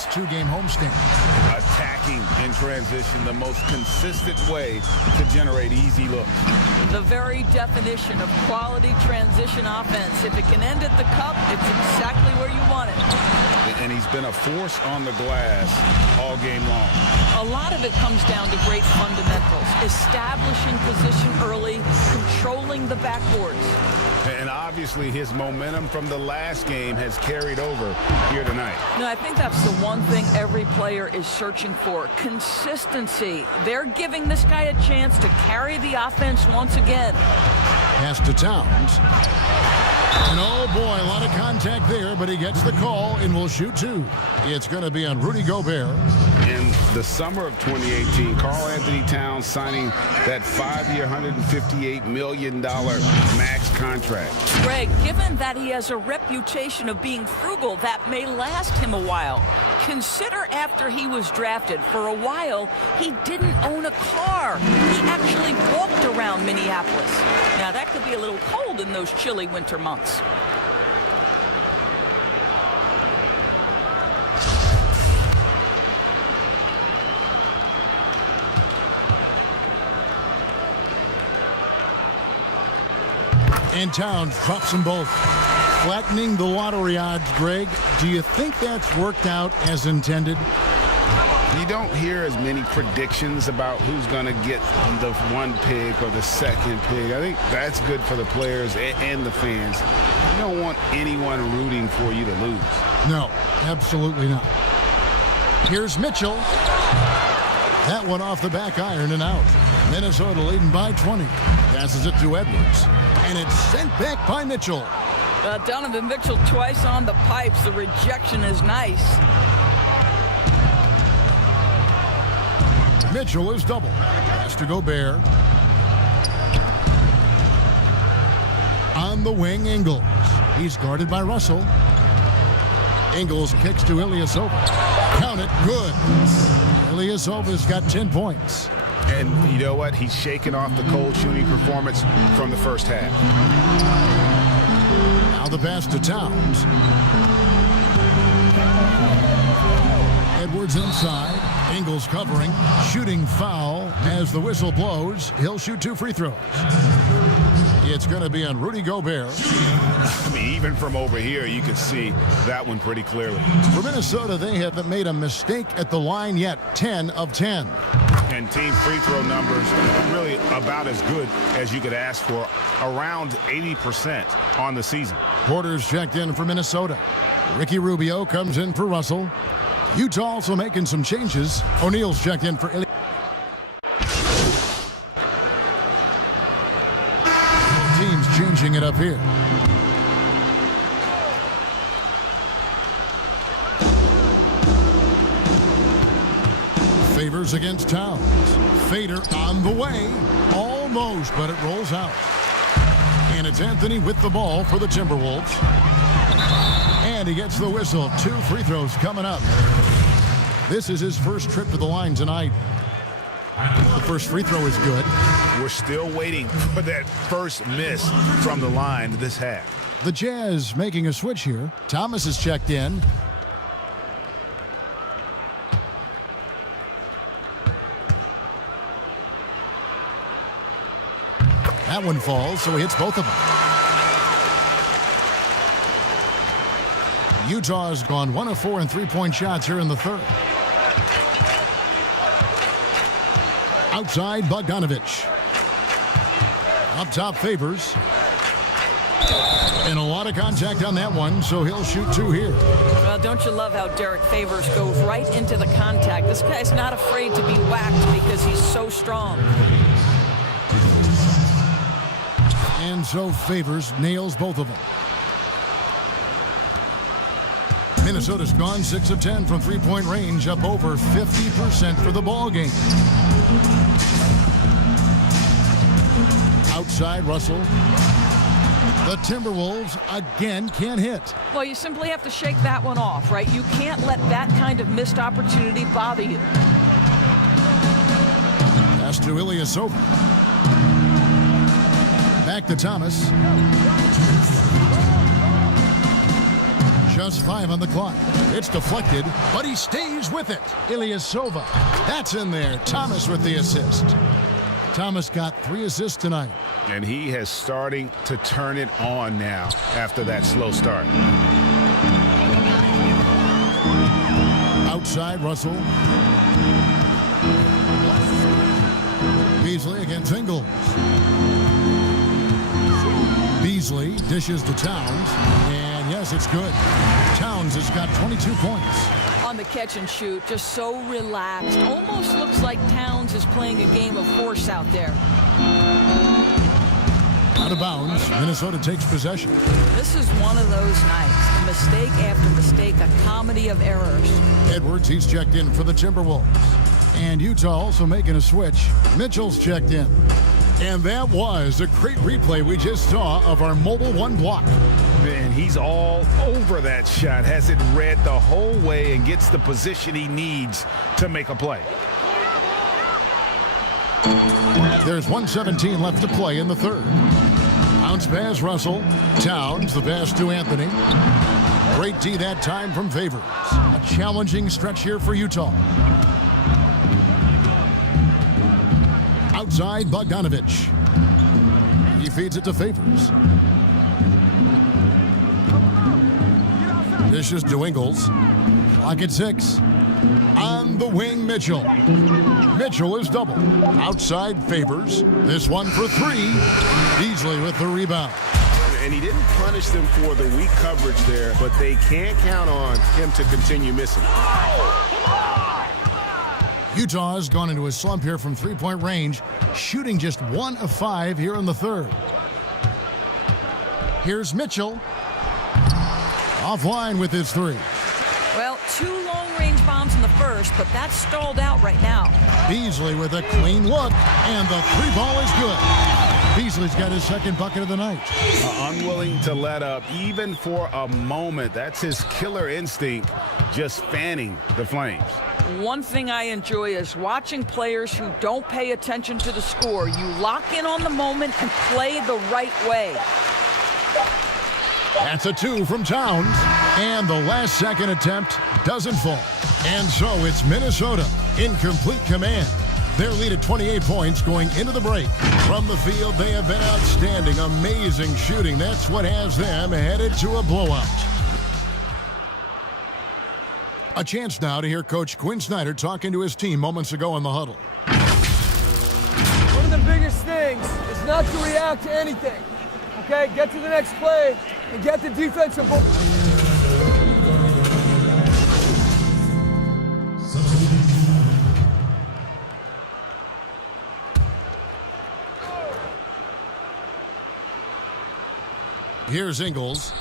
this two-game homestand. Attacking in transition, the most consistent way to generate easy looks. The very definition of quality transition offense. If it can end at the cup, it's exactly where you want it. And he's been a force on the glass all game long. A lot of it comes down to great fundamentals. Establishing position early, controlling the backboards. And obviously his momentum from the last game has carried over here tonight. No, I think that's the one thing every player is searching for. Consistency. They're giving this guy a chance to carry the offense once again. Pass to Towns. And oh boy, a lot of contact there, but he gets the call and will shoot two. It's going to be on Rudy Gobert. In the summer of 2018, Karl-Anthony Towns signing that 5-year, $158 million max contract. Greg, given that he has a reputation of being frugal, that may last him a while. Consider after he was drafted. For a while, he didn't own a car. He actually walked around Minneapolis. Now, that could be a little cold in those chilly winter months. And Towns drops them both. Flattening the lottery odds, Greg. Do you think that's worked out as intended? You don't hear as many predictions about who's going to get the one pick or the second pick. I think that's good for the players and the fans. You don't want anyone rooting for you to lose. No, absolutely not. Here's Mitchell. That one off the back iron and out. Minnesota leading by 20. Passes it to Edwards. And it's sent back by Mitchell. Donovan Mitchell twice on the pipes. The rejection is nice. Mitchell is double. Pass to Gobert. On the wing, Ingles. He's guarded by Russell. Ingles kicks to Ilyasova. Count it, good. Ilyasova's got 10 points. And you know what? He's shaking off the cold shooting performance from the first half. Now the pass to Towns. Edwards inside. Ingles covering. Shooting foul as the whistle blows. He'll shoot 2 free throws. It's going to be on Rudy Gobert. I mean, even from over here, you could see that one pretty clearly. For Minnesota, they haven't made a mistake at the line yet. 10 of 10. And team free throw numbers really about as good as you could ask for. Around 80% on the season. Porter's checked in for Minnesota. Ricky Rubio comes in for Russell. Utah also making some changes. O'Neal's checked in for Ilya. Teams changing it up here. Favors against Towns. Fader on the way. Almost, but it rolls out. And it's Anthony with the ball for the Timberwolves. And he gets the whistle. 2 free throws coming up. This is his first trip to the line tonight. The first free throw is good. We're still waiting for that first miss from the line this half. The Jazz making a switch here. Thomas is checked in. That one falls, so he hits both of them. Utah has gone 1 of 4 in three-point shots here in the third. Outside, Bogdanovich. Up top, Favors. And a lot of contact on that one, so he'll shoot 2 here. Well, don't you love how Derek Favors goes right into the contact? This guy's not afraid to be whacked because he's so strong. And so Favors nails both of them. Minnesota's gone 6 of 10 from three-point range, up over 50% for the ball game. Outside, Russell. The Timberwolves again can't hit. Well, you simply have to shake that one off, right? You can't let that kind of missed opportunity bother you. Pass to Ilyasova. Back to Thomas. +5 on the clock. It's deflected, but he stays with it. Ilyasova. That's in there. Thomas with the assist. Thomas got 3 assists tonight. And he has starting to turn it on now after that slow start. Outside, Russell. Beasley against Ingles. Beasley dishes to Towns, and yes, it's good. Towns has got 22 points. On the catch and shoot, just so relaxed. Almost looks like Towns is playing a game of horse out there. Out of bounds, Minnesota takes possession. This is one of those nights. Mistake after mistake, a comedy of errors. Edwards, he's checked in for the Timberwolves. And Utah also making a switch. Mitchell's checked in. And that was a great replay we just saw of our Mobile One block. Man, he's all over that shot. Has it read the whole way and gets the position he needs to make a play. There's 1:17 left to play in the third. Bounce pass, Russell. Towns, the pass to Anthony. Great D that time from Favors. A challenging stretch here for Utah. Outside, Bogdanovich. He feeds it to Favors. Dishes to Ingles. Clock at 6. On the wing, Mitchell. Mitchell is double. Outside, Favors. This one for 3. Beasley with the rebound. And he didn't punish them for the weak coverage there, but they can't count on him to continue missing. Utah has gone into a slump here from three-point range, shooting just 1 of 5 here in the third. Here's Mitchell. Offline with his 3. Well, 2 long-range bombs in the first, but that's stalled out right now. Beasley with a clean look, and the 3 ball is good. Beasley's got his second bucket of the night. Unwilling to let up, even for a moment. That's his killer instinct, just fanning the flames. One thing I enjoy is watching players who don't pay attention to the score. You lock in on the moment and play the right way. That's a 2 from Towns, and the last second attempt doesn't fall. And so it's Minnesota in complete command. Their lead at 28 points going into the break. From the field, they have been outstanding, amazing shooting. That's what has them headed to a blowout. A chance now to hear Coach Quinn Snyder talking to his team moments ago in the huddle. One of the biggest things is not to react to anything. Okay, get to the next play and get the defensive ball. Here's Ingles.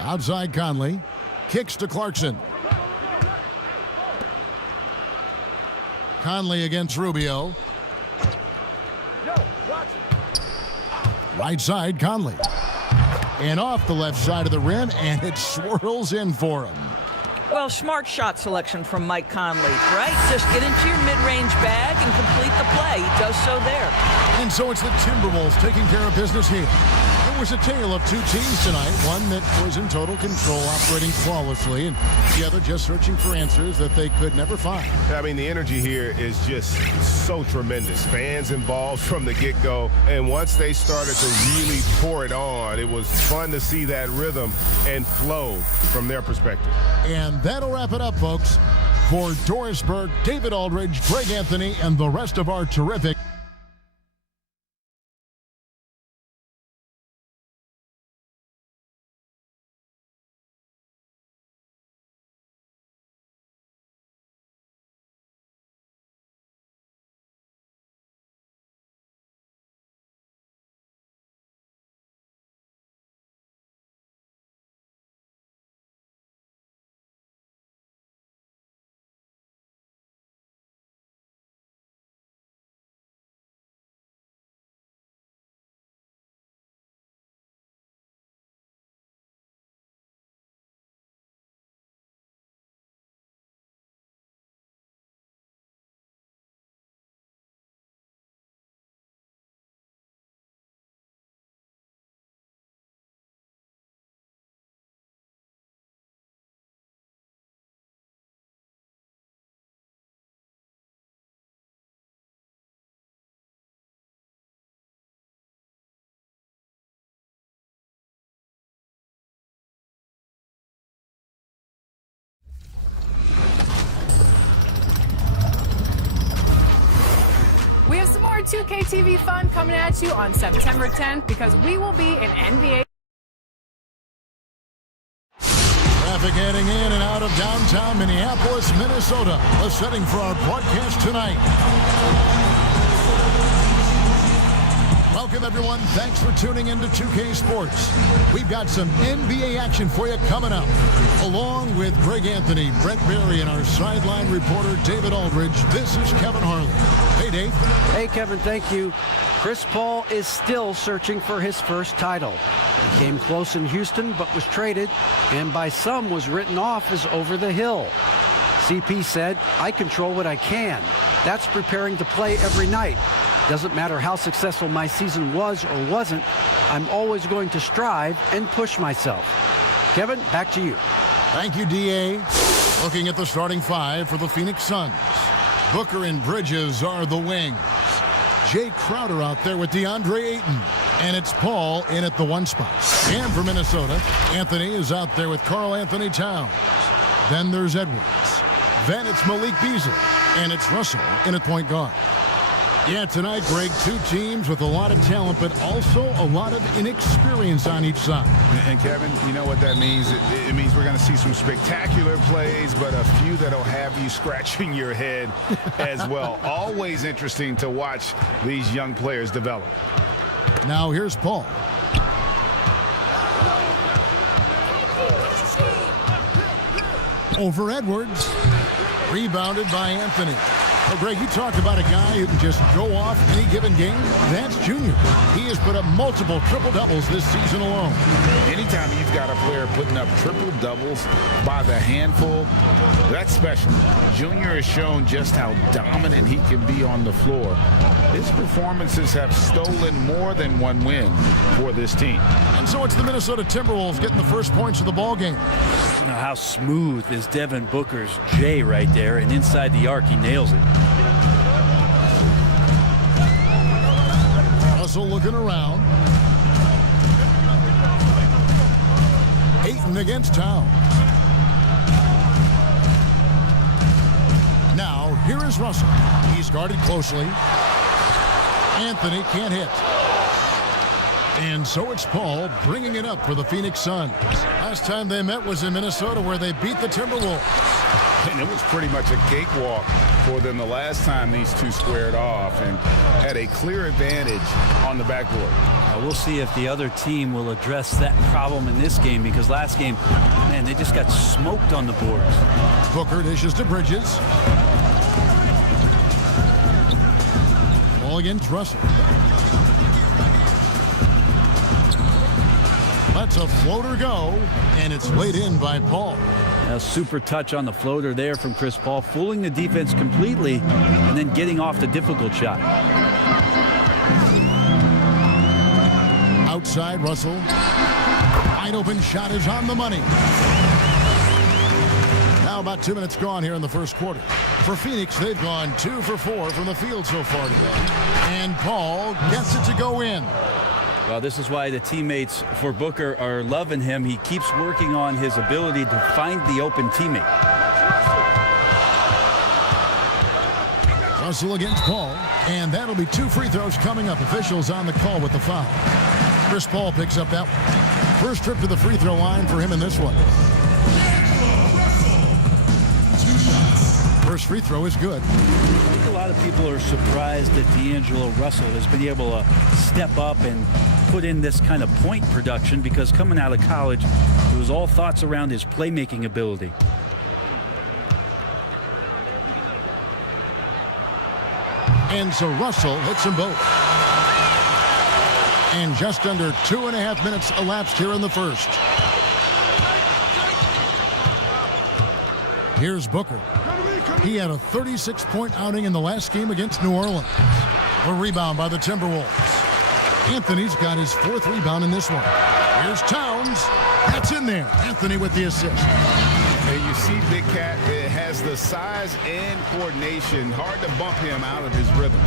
Outside Conley. Kicks to Clarkson. Conley against Rubio. Right side, Conley. And off the left side of the rim, and it swirls in for him. Well, smart shot selection from Mike Conley, right? Just get into your mid-range bag and complete the play. He does so there. And so it's the Timberwolves taking care of business here. It was a tale of 2 teams tonight. One that was in total control, operating flawlessly, and the other just searching for answers that they could never find. I mean, the energy here is just so tremendous. Fans involved from the get-go, and once they started to really pour it on, it was fun to see that rhythm and flow from their perspective. And that'll wrap it up, folks. For Doris Burke, David Aldridge, Greg Anthony, and the rest of our terrific 2K TV fun coming at you on September 10th because we will be in NBA. Traffic heading in and out of downtown Minneapolis, Minnesota. The setting for our broadcast tonight. Welcome, everyone. Thanks for tuning in to 2K Sports. We've got some NBA action for you coming up. Along with Greg Anthony, Brent Barry, and our sideline reporter, David Aldridge, this is Kevin Harlan. Hey, Dave. Hey, Kevin, thank you. Chris Paul is still searching for his first title. He came close in Houston, but was traded, and by some was written off as over the hill. CP said, "I control what I can. That's preparing to play every night. Doesn't matter how successful my season was or wasn't, I'm always going to strive and push myself." Kevin, back to you. Thank you, D.A. Looking at the starting five for the Phoenix Suns. Booker and Bridges are the wings. Jay Crowder out there with DeAndre Ayton. And it's Paul in at the one spot. And for Minnesota, Anthony is out there with Karl Anthony Towns. Then there's Edwards. Then it's Malik Beasley. And it's Russell in at point guard. Yeah, tonight, Greg, two teams with a lot of talent, but also a lot of inexperience on each side. And Kevin, you know what that means? It means we're going to see some spectacular plays, but a few that'll have you scratching your head as well. Always interesting to watch these young players develop. Now here's Paul. Over Edwards. Rebounded by Anthony. Oh, Greg, you talked about a guy who can just go off any given game. That's Junior. He has put up multiple triple-doubles this season alone. Anytime you've got a player putting up triple-doubles by the handful, that's special. Junior has shown just how dominant he can be on the floor. His performances have stolen more than one win for this team. And so it's the Minnesota Timberwolves getting the first points of the ball game. Now, how smooth is Devin Booker's J right there, and inside the arc, he nails it. Russell looking around. Ayton against Towns. Now, here is Russell. He's guarded closely. Anthony can't hit. And so it's Paul bringing it up for the Phoenix Suns. Last time they met was in Minnesota, where they beat the Timberwolves. And it was pretty much a cakewalk for them the last time these two squared off and had a clear advantage on the backboard. We'll see if the other team will address that problem in this game, because last game, man, they just got smoked on the boards. Booker dishes to Bridges. Ball against Russell. Lets a floater go, and it's laid in by Paul. A super touch on the floater there from Chris Paul, fooling the defense completely and then getting off the difficult shot. Outside, Russell. Wide open shot is on the money. Now about 2 minutes gone here in the first quarter. For Phoenix, they've gone 2 for 4 from the field so far today. And Paul gets it to go in. Well, this is why the teammates for Booker are loving him. He keeps working on his ability to find the open teammate. Russell against Paul, and that'll be 2 free throws coming up. Officials on the call with the foul. Chris Paul picks up that one. First trip to the free throw line for him in this one. First free throw is good. I think a lot of people are surprised that D'Angelo Russell has been able to step up and put in this kind of point production, because coming out of college, it was all thoughts around his playmaking ability. And so Russell hits them both. And just under 2.5 minutes elapsed here in the first. Here's Booker. He had a 36-point outing in the last game against New Orleans. A rebound by the Timberwolves. Anthony's got his 4th rebound in this one. Here's Towns. That's in there. Anthony with the assist. Hey, you see Big Cat has the size and coordination. Hard to bump him out of his rhythm.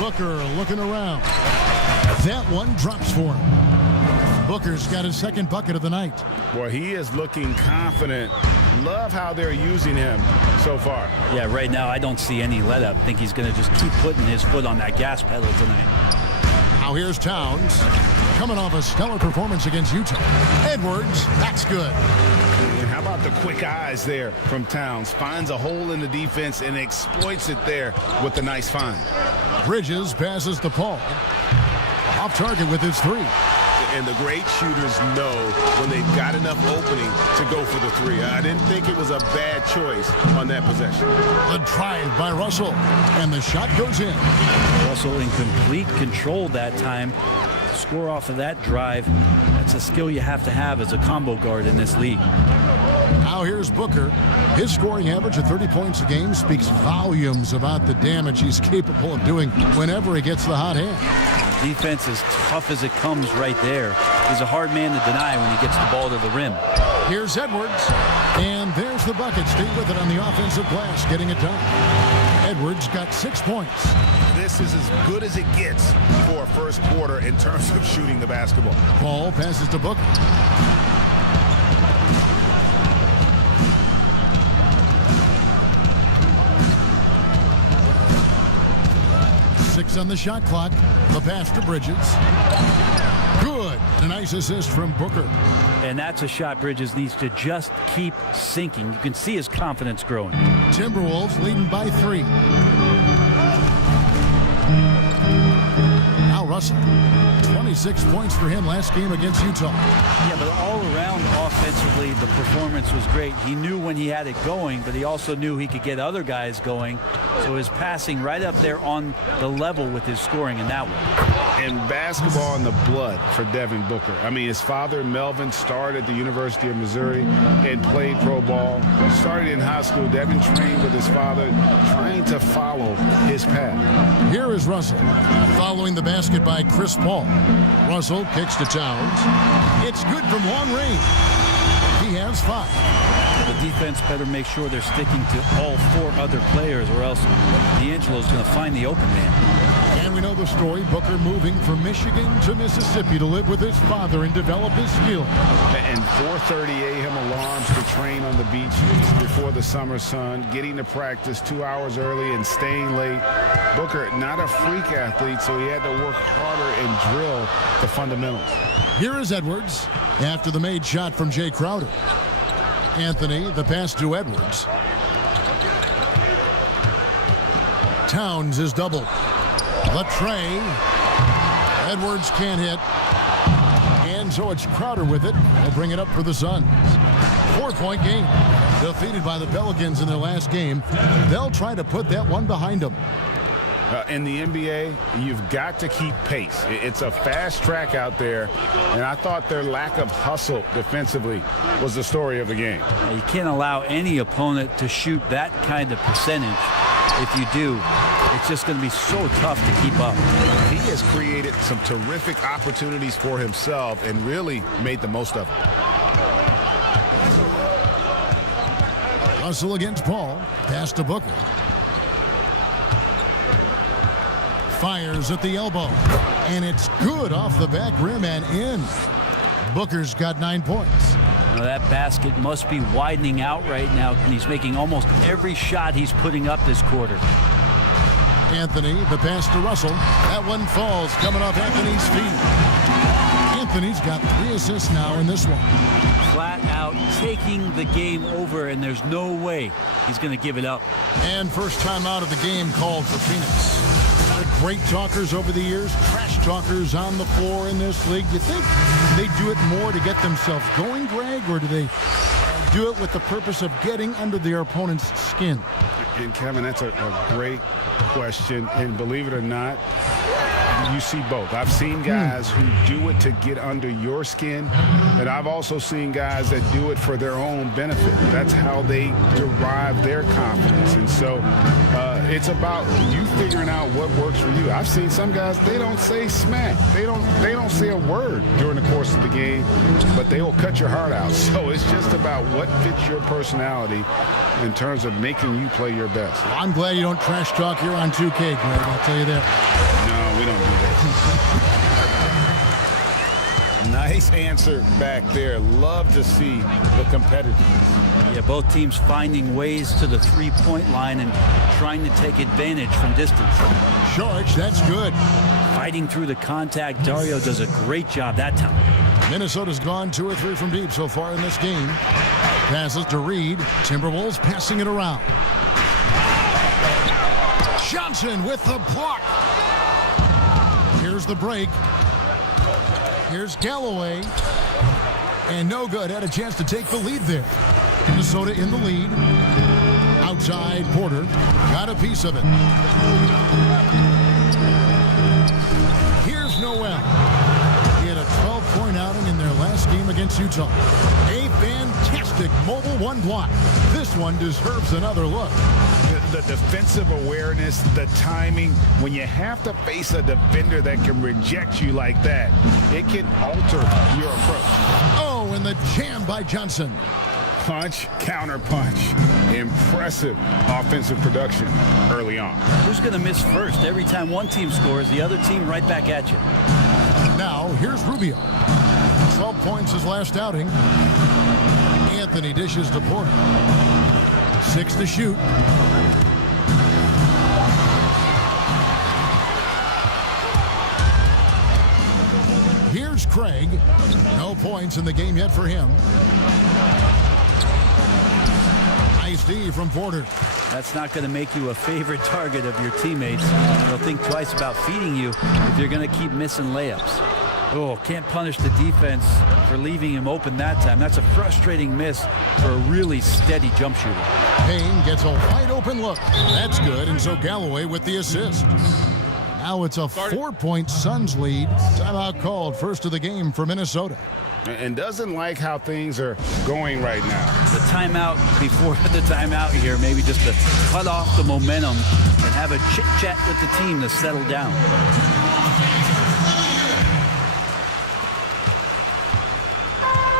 Booker looking around. That one drops for him. Booker's got his 2nd bucket of the night. Boy, he is looking confident. Love how they're using him. so far. Yeah, right now I don't see any let up. I think he's going to just keep putting his foot on that gas pedal tonight. Now here's Towns, coming off a stellar performance against Utah. Edwards, that's good. And how about the quick eyes there from Towns? Finds a hole in the defense and exploits it there with a nice find. Bridges passes to Paul. Off target with his three. And the great shooters know when they've got enough opening to go for the three. I didn't think it was a bad choice on that possession. The drive by Russell, and the shot goes in. Russell in complete control that time. Score off of that drive. That's a skill you have to have as a combo guard in this league. Now here's Booker. His scoring average of 30 points a game speaks volumes about the damage he's capable of doing whenever he gets the hot hand. Defense as tough as it comes right there. He's a hard man to deny when he gets the ball to the rim. Here's Edwards, and there's the bucket. Stay with it on the offensive glass, getting it done. Edwards got 6 points. This is as good as it gets for a first quarter in terms of shooting the basketball. Paul passes to Booker. Six on the shot clock. The pass to Bridges. Good. A nice assist from Booker. And that's a shot Bridges needs to just keep sinking. You can see his confidence growing. Timberwolves leading by 3. Now Russell. 26 points for him last game against Utah. Yeah, but all around offensively, the performance was great. He knew when he had it going, but he also knew he could get other guys going. So his passing right up there on the level with his scoring in that one. And basketball in the blood for Devin Booker. I mean, his father, Melvin, started at the University of Missouri and played pro ball. Started in high school. Devin trained with his father, trying to follow his path. Here is Russell, following the basket by Chris Paul. Russell kicks to Towns. It's good from long range. He has 5. The defense better make sure they're sticking to all 4 other players, or else D'Angelo's going to find the open man. And we know the story. Booker moving from Michigan to Mississippi to live with his father and develop his skill. And 4:30 a.m. alarms to train on the beach before the summer sun, getting to practice 2 hours early and staying late. Booker, not a freak athlete, so he had to work harder and drill the fundamentals. Here is Edwards after the made shot from Jay Crowder. Anthony, the pass to Edwards. Towns is doubled. The tray. Edwards can't hit. And so it's Crowder with it. They'll bring it up for the Suns. 4-point game. Defeated by the Pelicans in their last game. They'll try to put that one behind them. In the NBA, you've got to keep pace. It's a fast track out there, and I thought their lack of hustle defensively was the story of the game. You can't allow any opponent to shoot that kind of percentage. If you do, it's just going to be so tough to keep up. He has created some terrific opportunities for himself and really made the most of it. Russell against Paul. Pass to Booker. Fires at the elbow. And it's good off the back rim and in. Booker's got 9 points. Now that basket must be widening out right now, and he's making almost every shot he's putting up this quarter. Anthony, the pass to Russell. That one falls, coming off Anthony's feet. Anthony's got 3 assists now in this one. Flat out taking the game over, and there's no way he's going to give it up. And first time out of the game called for Phoenix. Great talkers over the years, trash talkers on the floor in this league. Do you think they do it more to get themselves going, Greg, or do they do it with the purpose of getting under their opponent's skin? And Kevin, that's a great question. And believe it or not, you see both. I've seen guys who do it to get under your skin, and I've also seen guys that do it for their own benefit. That's how they derive their confidence. And so it's about you figuring out what works for you. I've seen some guys, they don't say smack. They don't say a word during the course of the game, but they will cut your heart out. So it's just about what fits your personality in terms of making you play your best. Well, I'm glad you don't trash talk here on 2K, Greg. I'll tell you that. No, we don't do that. Nice answer back there. Love to see the competitiveness. Yeah, both teams finding ways to the three-point line and trying to take advantage from distance. Saric, that's good. Fighting through the contact, Dario does a great job that time. Minnesota's gone 2 or 3 from deep so far in this game. Passes to Reed. Timberwolves passing it around. Johnson with the block. Here's the break. Here's Galloway. And no good. Had a chance to take the lead there. Minnesota in the lead. Outside, Porter got a piece of it. Here's Noel. He had a 12-point outing in their last game against Utah. A fantastic mobile one block. This one deserves another look. The defensive awareness, the timing, when you have to face a defender that can reject you like that, it can alter your approach. Oh, and the jam by Johnson. Punch, counter punch. Impressive offensive production early on. Who's going to miss first? Every time one team scores, the other team right back at you. Now, here's Rubio. 12 points his last outing. Anthony dishes to Porter. 6 to shoot. Here's Craig. No points in the game yet for him. Nice D from Porter. That's not going to make you a favorite target of your teammates. They'll think twice about feeding you if you're going to keep missing layups. Oh, can't punish the defense for leaving him open that time. That's a frustrating miss for a really steady jump shooter. Payne gets a wide open look. That's good, and so Galloway with the assist. Now it's a 4-point Suns lead. Timeout called, first of the game for Minnesota. And doesn't like how things are going right now. The timeout before the timeout here, maybe just to cut off the momentum and have a chit-chat with the team to settle down.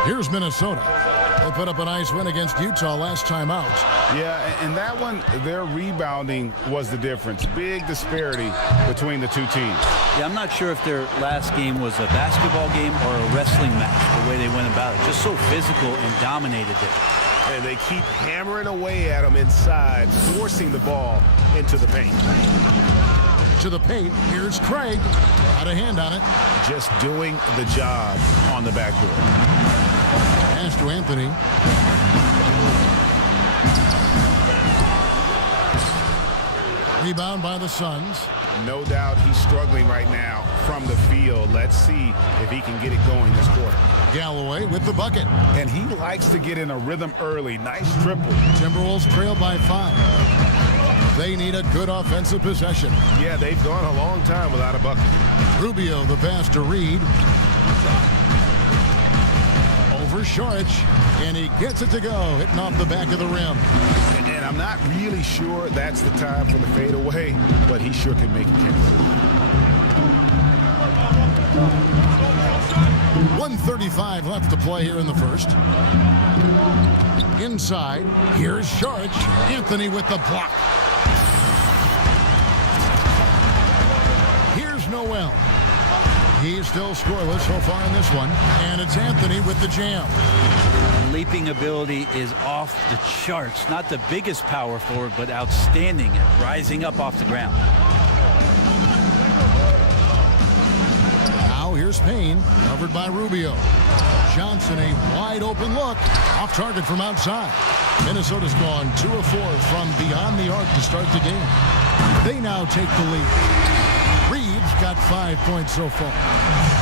Here's Minnesota. They put up a nice win against Utah last time out. Yeah, and that one, their rebounding was the difference. Big disparity between the two teams. Yeah, I'm not sure if their last game was a basketball game or a wrestling match, the way they went about it. Just so physical and dominated it. And they keep hammering away at them inside, forcing the ball into the paint. To the paint, here's Craig. Got a hand on it. Just doing the job on the backboard. Pass to Anthony. Rebound by the Suns. No doubt he's struggling right now from the field. Let's see if he can get it going this quarter. Galloway with the bucket. And he likes to get in a rhythm early. Nice triple. Timberwolves trail by 5. They need a good offensive possession. Yeah, they've gone a long time without a bucket. Rubio the pass to Reed. Over Saric, and he gets it to go, hitting off the back of the rim. And I'm not really sure that's the time for the fadeaway, but he sure can make it count. 1:35 left to play here in the first. Inside, here's Saric. Anthony with the block. Here's Noel. He's still scoreless so far in this one. And it's Anthony with the jam. Leaping ability is off the charts. Not the biggest power forward, but outstanding at rising up off the ground. Now here's Payne, covered by Rubio. Johnson, a wide open look. Off target from outside. Minnesota's gone 2 of 4 from beyond the arc to start the game. They now take the lead. Reed's got 5 points so far.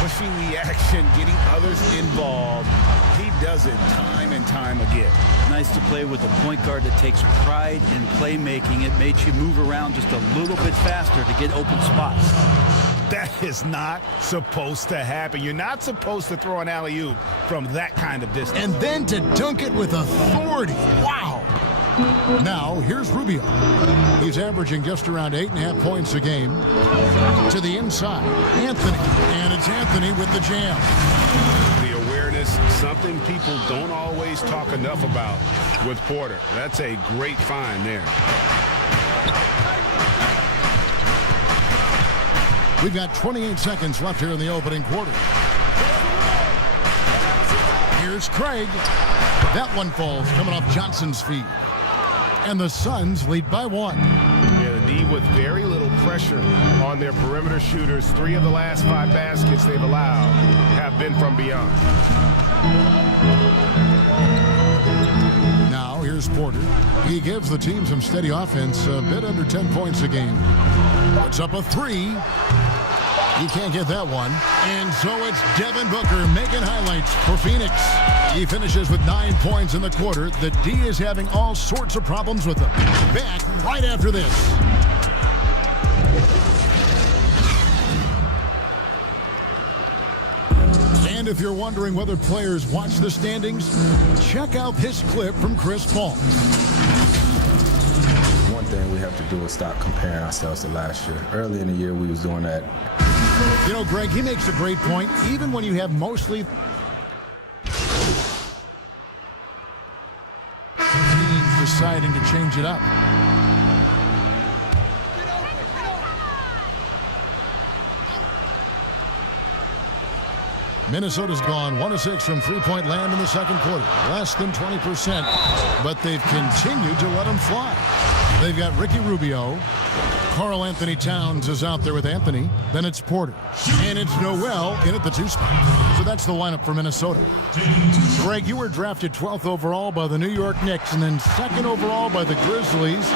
Pushing the action, getting others involved. He does it time and time again. Nice to play with a point guard that takes pride in playmaking. It makes you move around just a little bit faster to get open spots. That is not supposed to happen. You're not supposed to throw an alley-oop from that kind of distance. And then to dunk it with authority. Wow. Now, here's Rubio. He's averaging just around 8.5 points a game. To the inside, Anthony. And it's Anthony with the jam. The awareness, something people don't always talk enough about with Porter. That's a great find there. We've got 28 seconds left here in the opening quarter. Here's Craig. That one falls coming off Johnson's feet. And the Suns lead by 1. Yeah, the D with very little pressure on their perimeter shooters. 3 of the last 5 baskets they've allowed have been from beyond. Now here's Porter. He gives the team some steady offense, a bit under 10 points a game. Puts up a 3. He can't get that one. And so it's Devin Booker making highlights for Phoenix. He finishes with 9 points in the quarter. The D is having all sorts of problems with him. Back right after this. And if you're wondering whether players watch the standings, check out this clip from Chris Paul. One thing we have to do is stop comparing ourselves to last year. Early in the year, we was doing that. You know, Greg, he makes a great point. Even when you have mostly teams deciding to change it up. Minnesota's gone 1 of 6 from three-point land in the second quarter. Less than 20%, but they've continued to let them fly. They've got Ricky Rubio. Karl Anthony Towns is out there with Anthony. Then it's Porter. And it's Noel in at the 2 spot. So that's the lineup for Minnesota. Greg, you were drafted 12th overall by the New York Knicks and then 2nd overall by the Grizzlies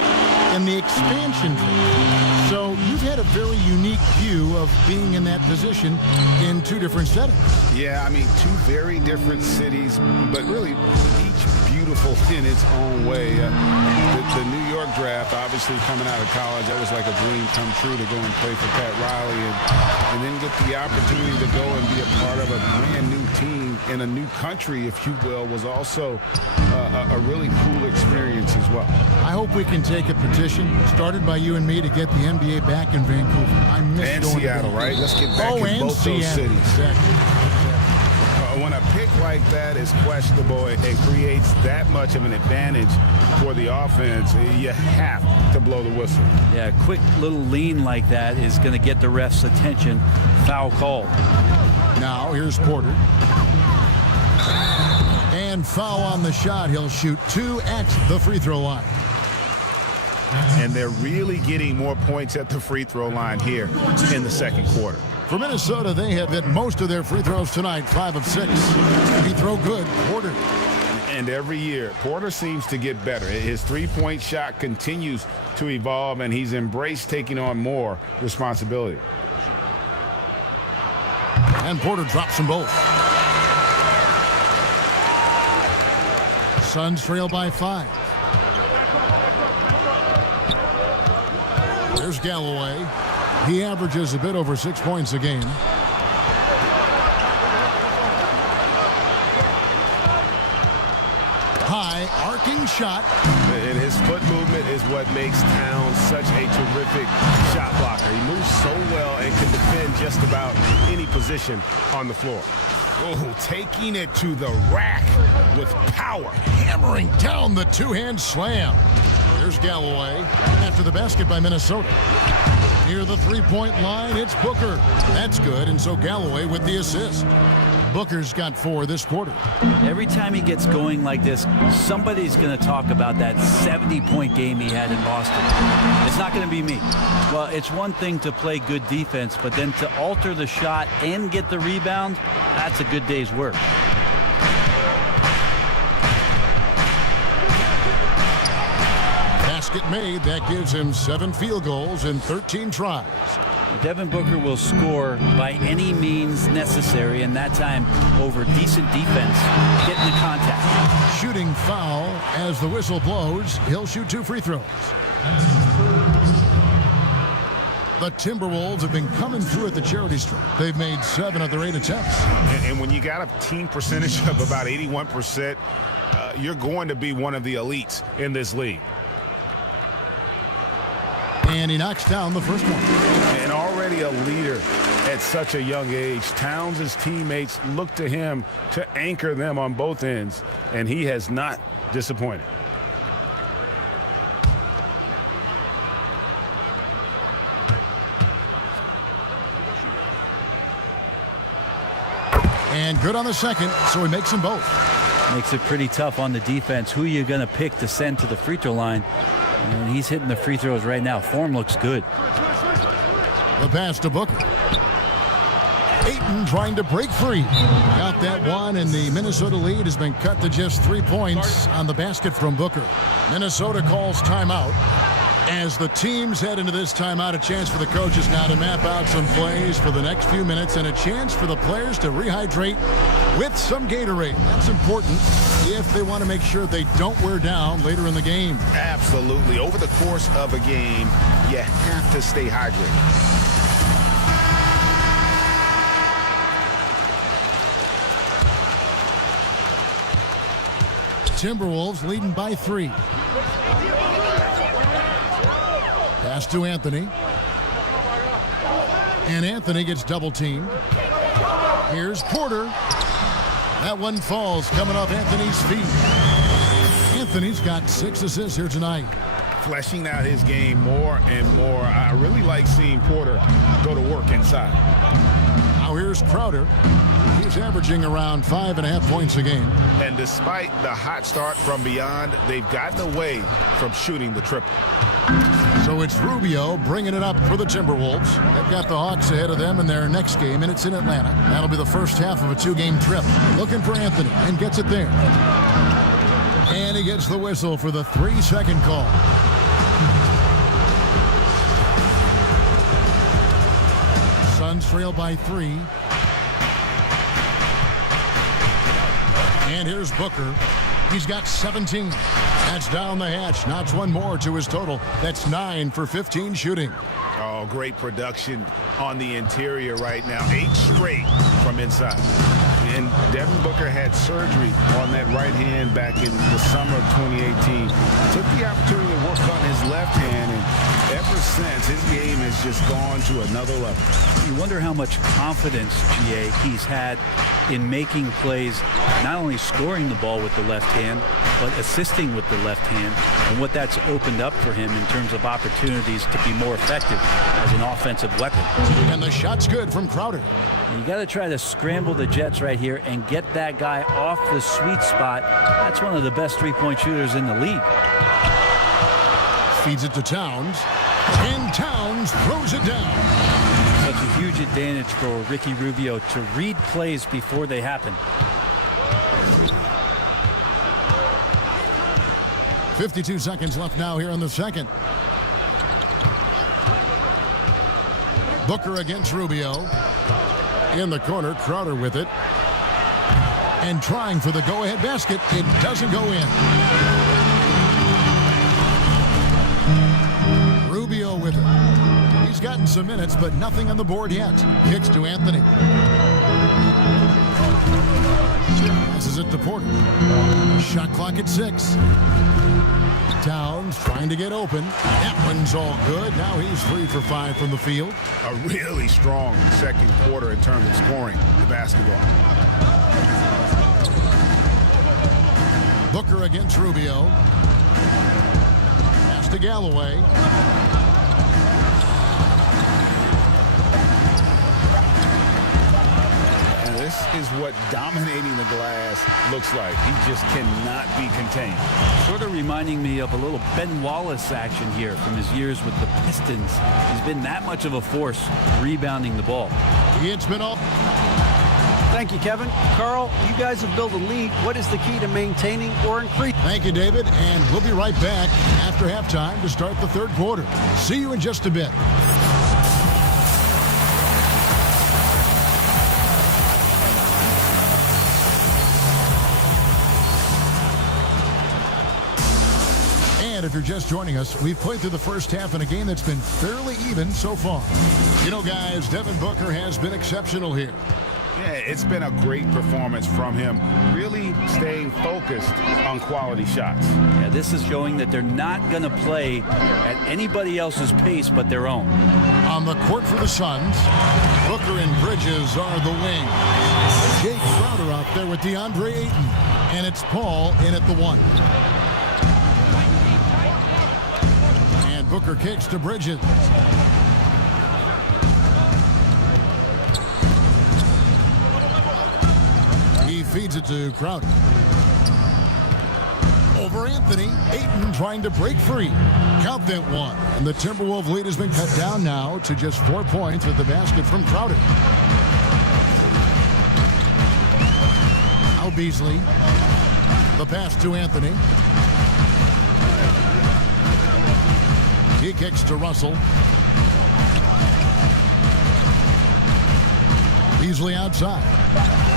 in the expansion draft. So you've had a very unique view of being in that position in 2 different settings. Yeah, I mean, 2 very different cities, but really each beautiful in its own way. The New York draft, obviously coming out of college, that was like a dream come true to go and play for Pat Riley and then get the opportunity to go and be a part of a brand new team in a new country, if you will, was also a really cool experience as well. I hope we can take a petition started by you and me to get the NBA back in Vancouver. I miss and going Seattle, to right? Let's get back in both those cities. Exactly. When a pick like that is questionable, it creates that much of an advantage for the offense. You have to blow the whistle. Yeah, a quick little lean like that is going to get the ref's attention. Foul call. Now here's Porter. And foul on the shot. He'll shoot 2 at the free throw line. And they're really getting more points at the free throw line here in the second quarter. For Minnesota, they have hit most of their free throws tonight, 5 of 6. Free throw good, Porter. And every year, Porter seems to get better. His three-point shot continues to evolve, and he's embraced taking on more responsibility. And Porter drops them both. Suns trail by 5. There's Galloway. He averages a bit over 6 points a game. High arcing shot. And his foot movement is what makes Towns such a terrific shot blocker. He moves so well and can defend just about any position on the floor. Oh, taking it to the rack with power. Hammering down the 2-hand slam. Here's Galloway after the basket by Minnesota. Near the 3-point line, it's Booker. That's good, and so Galloway with the assist. Booker's got 4 this quarter. Every time he gets going like this, somebody's going to talk about that 70-point game he had in Boston. It's not going to be me. Well, it's one thing to play good defense, but then to alter the shot and get the rebound, that's a good day's work. Basket made. That gives him 7 field goals in 13 tries. Devin Booker will score by any means necessary, and that time over decent defense, getting the contact. Shooting foul as the whistle blows. He'll shoot 2 free throws. The Timberwolves have been coming through at the charity stripe. They've made 7 of their 8 attempts. And when you got a team percentage of about 81%, you're going to be one of the elites in this league. And he knocks down the first one. And already a leader at such a young age. Towns' teammates look to him to anchor them on both ends, and he has not disappointed. And good on the second, so he makes them both. Makes it pretty tough on the defense. Who are you going to pick to send to the free throw line? And he's hitting the free throws right now. Form looks good. The pass to Booker. Ayton trying to break free. Got that one, and the Minnesota lead has been cut to just 3 points on the basket from Booker. Minnesota calls timeout. As the teams head into this timeout, a chance for the coaches now to map out some plays for the next few minutes and a chance for the players to rehydrate with some Gatorade. That's important if they want to make sure they don't wear down later in the game. Absolutely. Over the course of a game, you have to stay hydrated. Timberwolves leading by 3. Pass to Anthony. And Anthony gets double teamed. Here's Porter. That one falls coming off Anthony's feet. Anthony's got 6 assists here tonight. Fleshing out his game more and more. I really like seeing Porter go to work inside. Now here's Crowder. He's averaging around 5.5 points a game. And despite the hot start from beyond, they've gotten away from shooting the triple. So it's Rubio bringing it up for the Timberwolves. They've got the Hawks ahead of them in their next game, and it's in Atlanta. That'll be the first half of a 2-game trip. Looking for Anthony, and gets it there. And he gets the whistle for the 3-second call. Suns trail by 3. And here's Booker. He's got 17. That's down the hatch. Notch one more to his total. That's 9 for 15 shooting. Oh, great production on the interior right now. 8 straight from inside. And Devin Booker had surgery on that right hand back in the summer of 2018. Took the opportunity to work on his left hand, and ever since, his game has just gone to another level. You wonder how much confidence, GA, he's had in making plays, not only scoring the ball with the left hand, but assisting with the left hand, and what that's opened up for him in terms of opportunities to be more effective as an offensive weapon. And the shot's good from Crowder. You got to try to scramble the Jets right here and get that guy off the sweet spot. That's one of the best three-point shooters in the league. Feeds it to Towns, and Towns throws it down. Such a huge advantage for Ricky Rubio to read plays before they happen. 52 seconds left now here in the second. Booker against Rubio. In the corner, Crowder with it. And trying for the go-ahead basket. It doesn't go in. Rubio with it. He's gotten some minutes, but nothing on the board yet. Kicks to Anthony. Passes it to Porter. Shot clock at 6. Towns trying to get open. That one's all good. Now he's 3 for 5 from the field. A really strong second quarter in terms of scoring the basketball. Booker against Rubio. Pass to Galloway. And this is what dominating the glass looks like. He just cannot be contained. Sort of reminding me of a little Ben Wallace action here from his years with the Pistons. He's been that much of a force rebounding the ball. It's been all. Thank you, Kevin. Carl, you guys have built a lead. What is the key to maintaining or increasing? Thank you, David. And we'll be right back after halftime to start the third quarter. See you in just a bit. And if you're just joining us, we've played through the first half in a game that's been fairly even so far. You know, guys, Devin Booker has been exceptional here. Yeah, it's been a great performance from him, really staying focused on quality shots. Yeah, this is showing that they're not going to play at anybody else's pace but their own. On the court for the Suns, Booker and Bridges are the wings. Jake Crowder out there with DeAndre Ayton, and it's Paul in at the 1. And Booker kicks to Bridges. Feeds it to Crowder. Over Anthony. Ayton trying to break free. Count that one. And the Timberwolves lead has been cut down now to just 4 points with the basket from Crowder. Now Beasley. The pass to Anthony. He kicks to Russell. Beasley outside.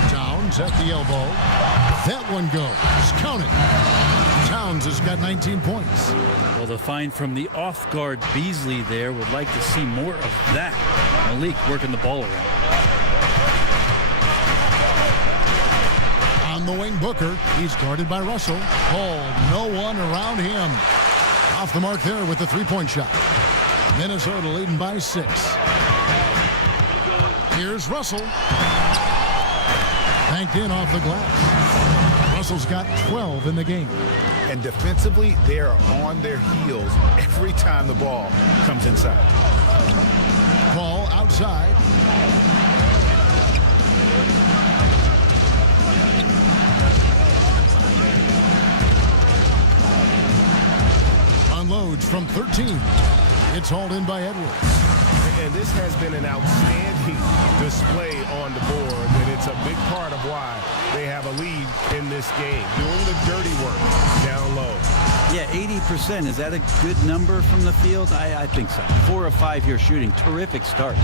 Towns at the elbow. That one goes. Count it. Towns has got 19 points. Well, the find from the off-guard Beasley there. Would like to see more of that. Malik working the ball around. On the wing, Booker. He's guarded by Russell. Hold. No one around him. Off the mark there with the three-point shot. Minnesota leading by 6. Here's Russell. Banked in off the glass. Russell's got 12 in the game. And defensively, they are on their heels every time the ball comes inside. Ball outside. Unloads from 13. It's hauled in by Edwards. And this has been an outstanding display on the board, and it's a big part of why they have a lead in this game, doing the dirty work down low. Yeah, 80%. Is that a good number from the field? I think so. 4 of 5 here shooting. Terrific start.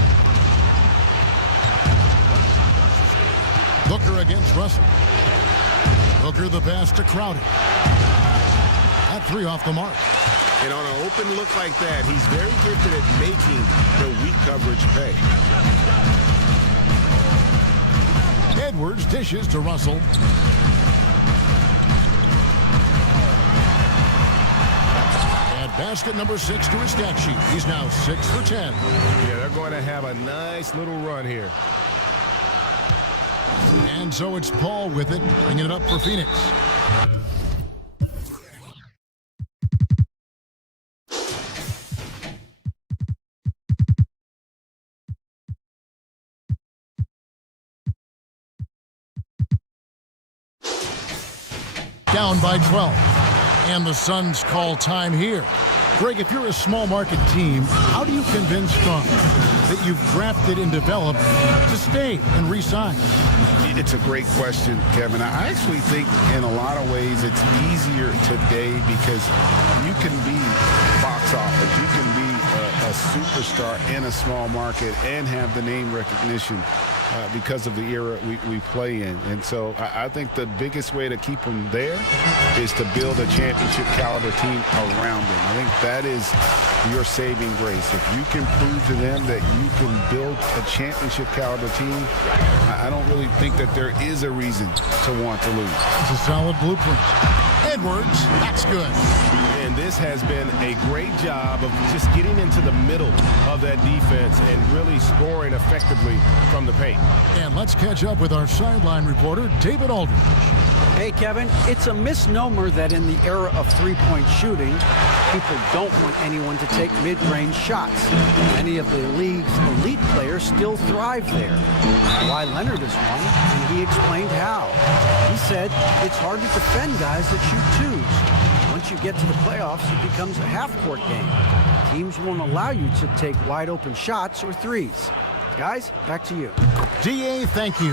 Booker against Russell. Booker the pass to Crowder. That 3 off the mark. And on an open look like that, he's very gifted at making the weak coverage pay. Edwards dishes to Russell. And basket number 6 to his stat sheet. He's now 6 for 10. Yeah, they're going to have a nice little run here. And so it's Paul with it, bringing it up for Phoenix. Down by 12. And the Suns call time here. Greg, if you're a small market team, how do you convince Strong that you've drafted and developed to stay and re-sign? It's a great question, Kevin. I actually think in a lot of ways it's easier today because you can be box office. You can be a superstar in a small market and have the name recognition because of the era we play in. And so I think the biggest way to keep them there is to build a championship caliber team around them. I think that is your saving grace. If you can prove to them that you can build a championship caliber team, I don't really think that there is a reason to want to lose. It's a solid blueprint. Edwards, that's good. And this has been a great job of just getting into the middle of that defense and really scoring effectively from the paint. And let's catch up with our sideline reporter, David Aldridge. Hey, Kevin, it's a misnomer that in the era of three-point shooting, people don't want anyone to take mid-range shots. Many of the league's elite players still thrive there. Kawhi Leonard is one, and he explained how. He said it's hard to defend guys that shoot twos. Once you get to the playoffs, it becomes a half-court game. Teams won't allow you to take wide-open shots or threes. Guys, back to you. DA, thank you.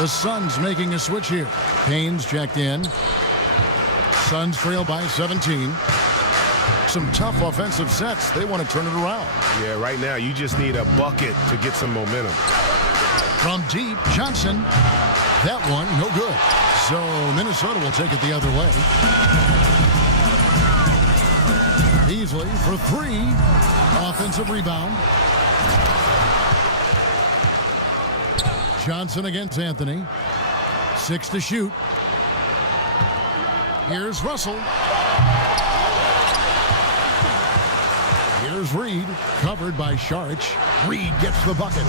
The Suns making a switch here. Payne's checked in. Suns trail by 17. Some tough offensive sets. They want to turn it around. Yeah, right now you just need a bucket to get some momentum. From deep, Johnson. That one, no good. So Minnesota will take it the other way. Beasley for 3. Offensive rebound. Johnson against Anthony. 6 to shoot. Here's Russell. Here's Reed, covered by Saric. Reed gets the bucket.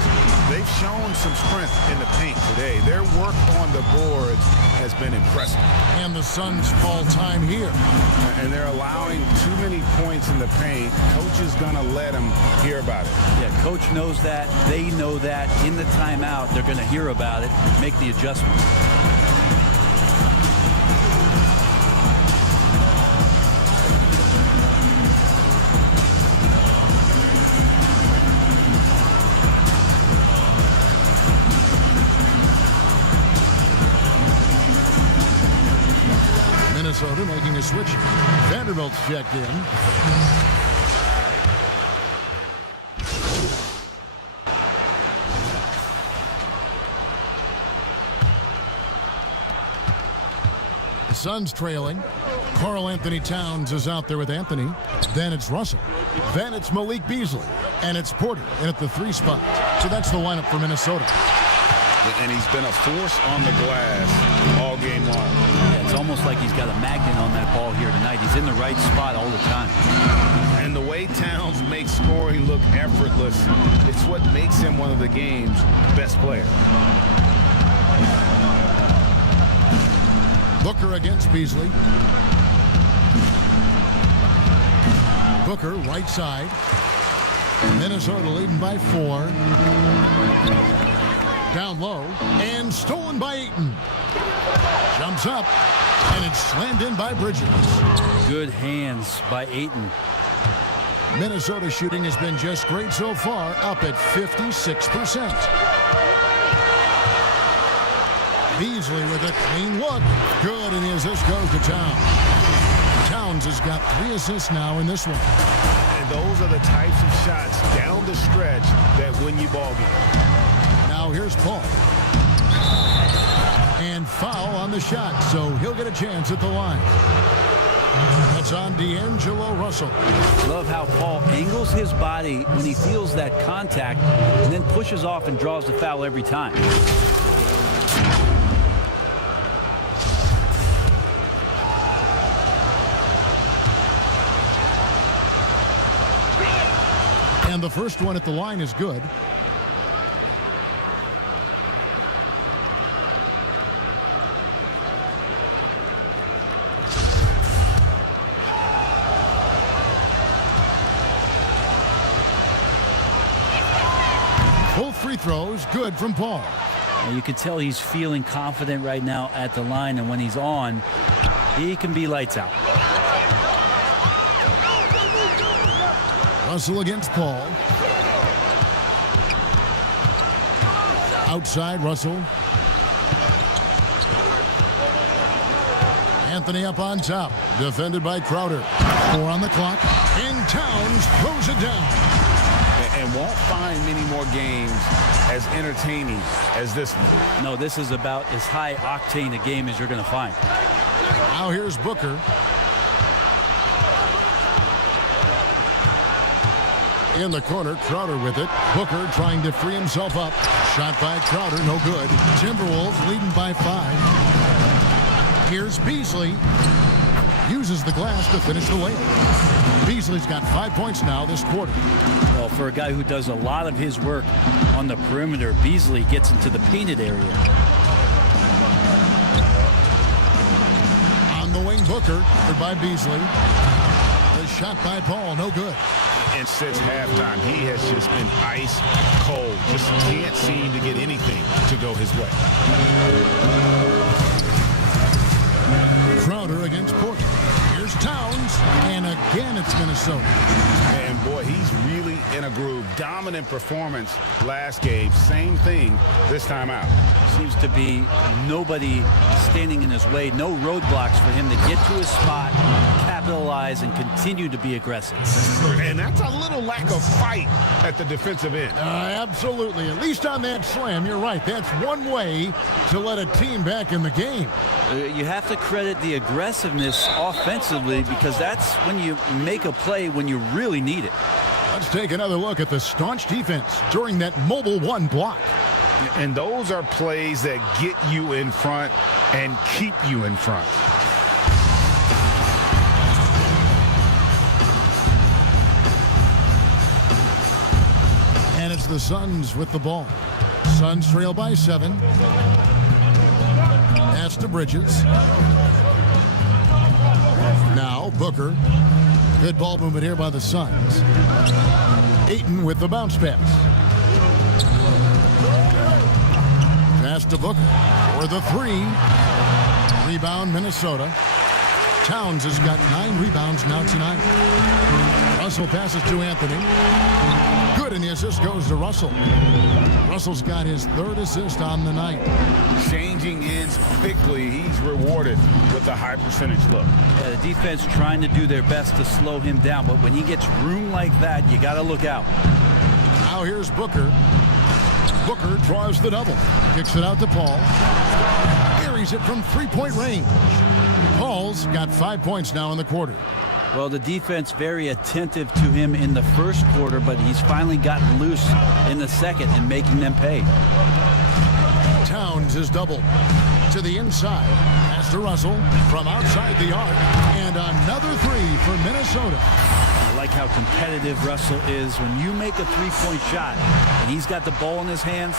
They've shown some strength in the paint today. Their work on the boards has been impressive. And the Suns call time here. And they're allowing too many points in the paint. Coach is going to let them hear about it. Yeah, coach knows that. They know that. In the timeout, they're going to hear about it, make the adjustment. Minnesota making a switch. Vanderbilt's checked in. The Suns trailing. Karl Anthony Towns is out there with Anthony. Then it's Russell. Then it's Malik Beasley. And it's Porter in at the 3 spot. So that's the lineup for Minnesota. And he's been a force on the glass all game long. Yeah, it's almost like he's got a magnet on that ball here tonight. He's in the right spot all the time. And the way Towns makes scoring look effortless, it's what makes him one of the game's best players. Booker against Beasley. Booker, right side. Minnesota leading by 4. Down low, and stolen by Ayton. Jumps up, and it's slammed in by Bridges. Good hands by Ayton. Minnesota shooting has been just great so far, up at 56%. Beasley with a clean look. Good, and the assist goes to Towns. Towns has got 3 assists now in this one. And those are the types of shots down the stretch that win you ball games. Now here's Paul. And foul on the shot, so he'll get a chance at the line. That's on D'Angelo Russell. Love how Paul angles his body when he feels that contact and then pushes off and draws the foul every time. And the first one at the line is good. Both free throws good from Paul. You can tell he's feeling confident right now at the line, and when he's on, he can be lights out. Russell against Paul. Outside Russell. Anthony up on top. Defended by Crowder. 4 on the clock. And Towns throws it down. And won't find many more games as entertaining as this one. No, this is about as high octane a game as you're going to find. Now here's Booker. In the corner, Crowder with it. Booker trying to free himself up. Shot by Crowder, no good. Timberwolves leading by 5. Here's Beasley. Uses the glass to finish the layup. Beasley's got 5 points now this quarter. Well, for a guy who does a lot of his work on the perimeter, Beasley gets into the painted area. On the wing, Booker, by Beasley. The shot by Paul, no good. And since halftime, he has just been ice cold. Just can't seem to get anything to go his way. Crowder against Porter. Here's Towns, and again it's Minnesota. And boy, he's really in a groove. Dominant performance last game. Same thing this time out. Seems to be nobody standing in his way. No roadblocks for him to get to his spot, capitalize, and continue to be aggressive. And that's a little lack of fight at the defensive end. Absolutely. At least on that slam, you're right. That's one way to let a team back in the game. You have to credit the aggressiveness offensively, because that's when you make a play when you really need it. Let's take another look at the staunch defense during that mobile 1 block. And those are plays that get you in front and keep you in front. And it's the Suns with the ball. Suns trail by 7. Pass to Bridges. Now Booker. Good ball movement here by the Suns. Ayton with the bounce pass. Pass to Booker for the 3. Rebound Minnesota. Towns has got 9 rebounds now tonight. Russell passes to Anthony. Good, and the assist goes to Russell. Russell's got his 3rd assist on the night. Changing ends quickly. He's rewarded with a high percentage look. Yeah, the defense trying to do their best to slow him down, but when he gets room like that, you got to look out. Now here's Booker. Booker draws the double. Kicks it out to Paul. Carries it from 3-point range. Paul's got 5 points now in the quarter. Well, the defense very attentive to him in the first quarter, but he's finally gotten loose in the second and making them pay. Towns is doubled. To the inside. Pass to Russell from outside the arc. And another 3 for Minnesota. I like how competitive Russell is. When you make a three-point shot and he's got the ball in his hands,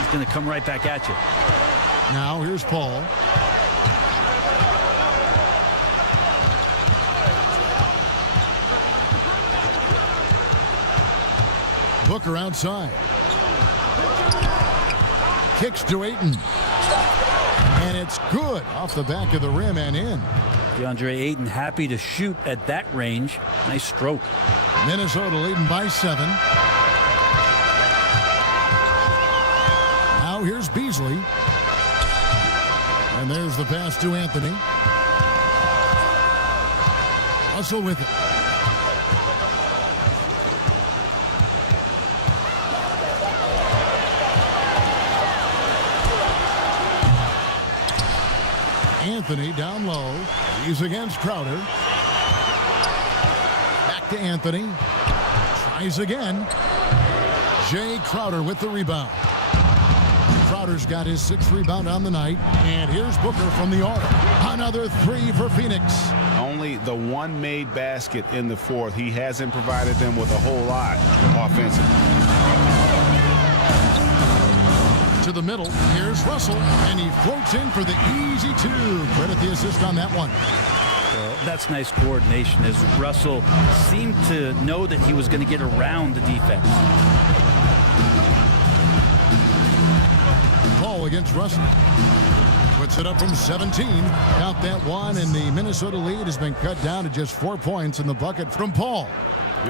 he's going to come right back at you. Now here's Paul. Booker outside. Kicks to Ayton. And it's good off the back of the rim and in. DeAndre Ayton happy to shoot at that range. Nice stroke. Minnesota leading by 7. Now here's Beasley. And there's the pass to Anthony. Russell with it. Anthony down low. He's against Crowder. Back to Anthony. Tries again. Jay Crowder with the rebound. Crowder's got his 6th rebound on the night. And here's Booker from the arc. Another 3 for Phoenix. Only the one made basket in the 4th. He hasn't provided them with a whole lot offensively. To the middle, here's Russell, and he floats in for the easy 2. Credit the assist on that one. Well, that's nice coordination as Russell seemed to know that he was going to get around the defense. Paul against Russell. Puts it up from 17. Count that one, and the Minnesota lead has been cut down to just 4 points in the bucket from Paul.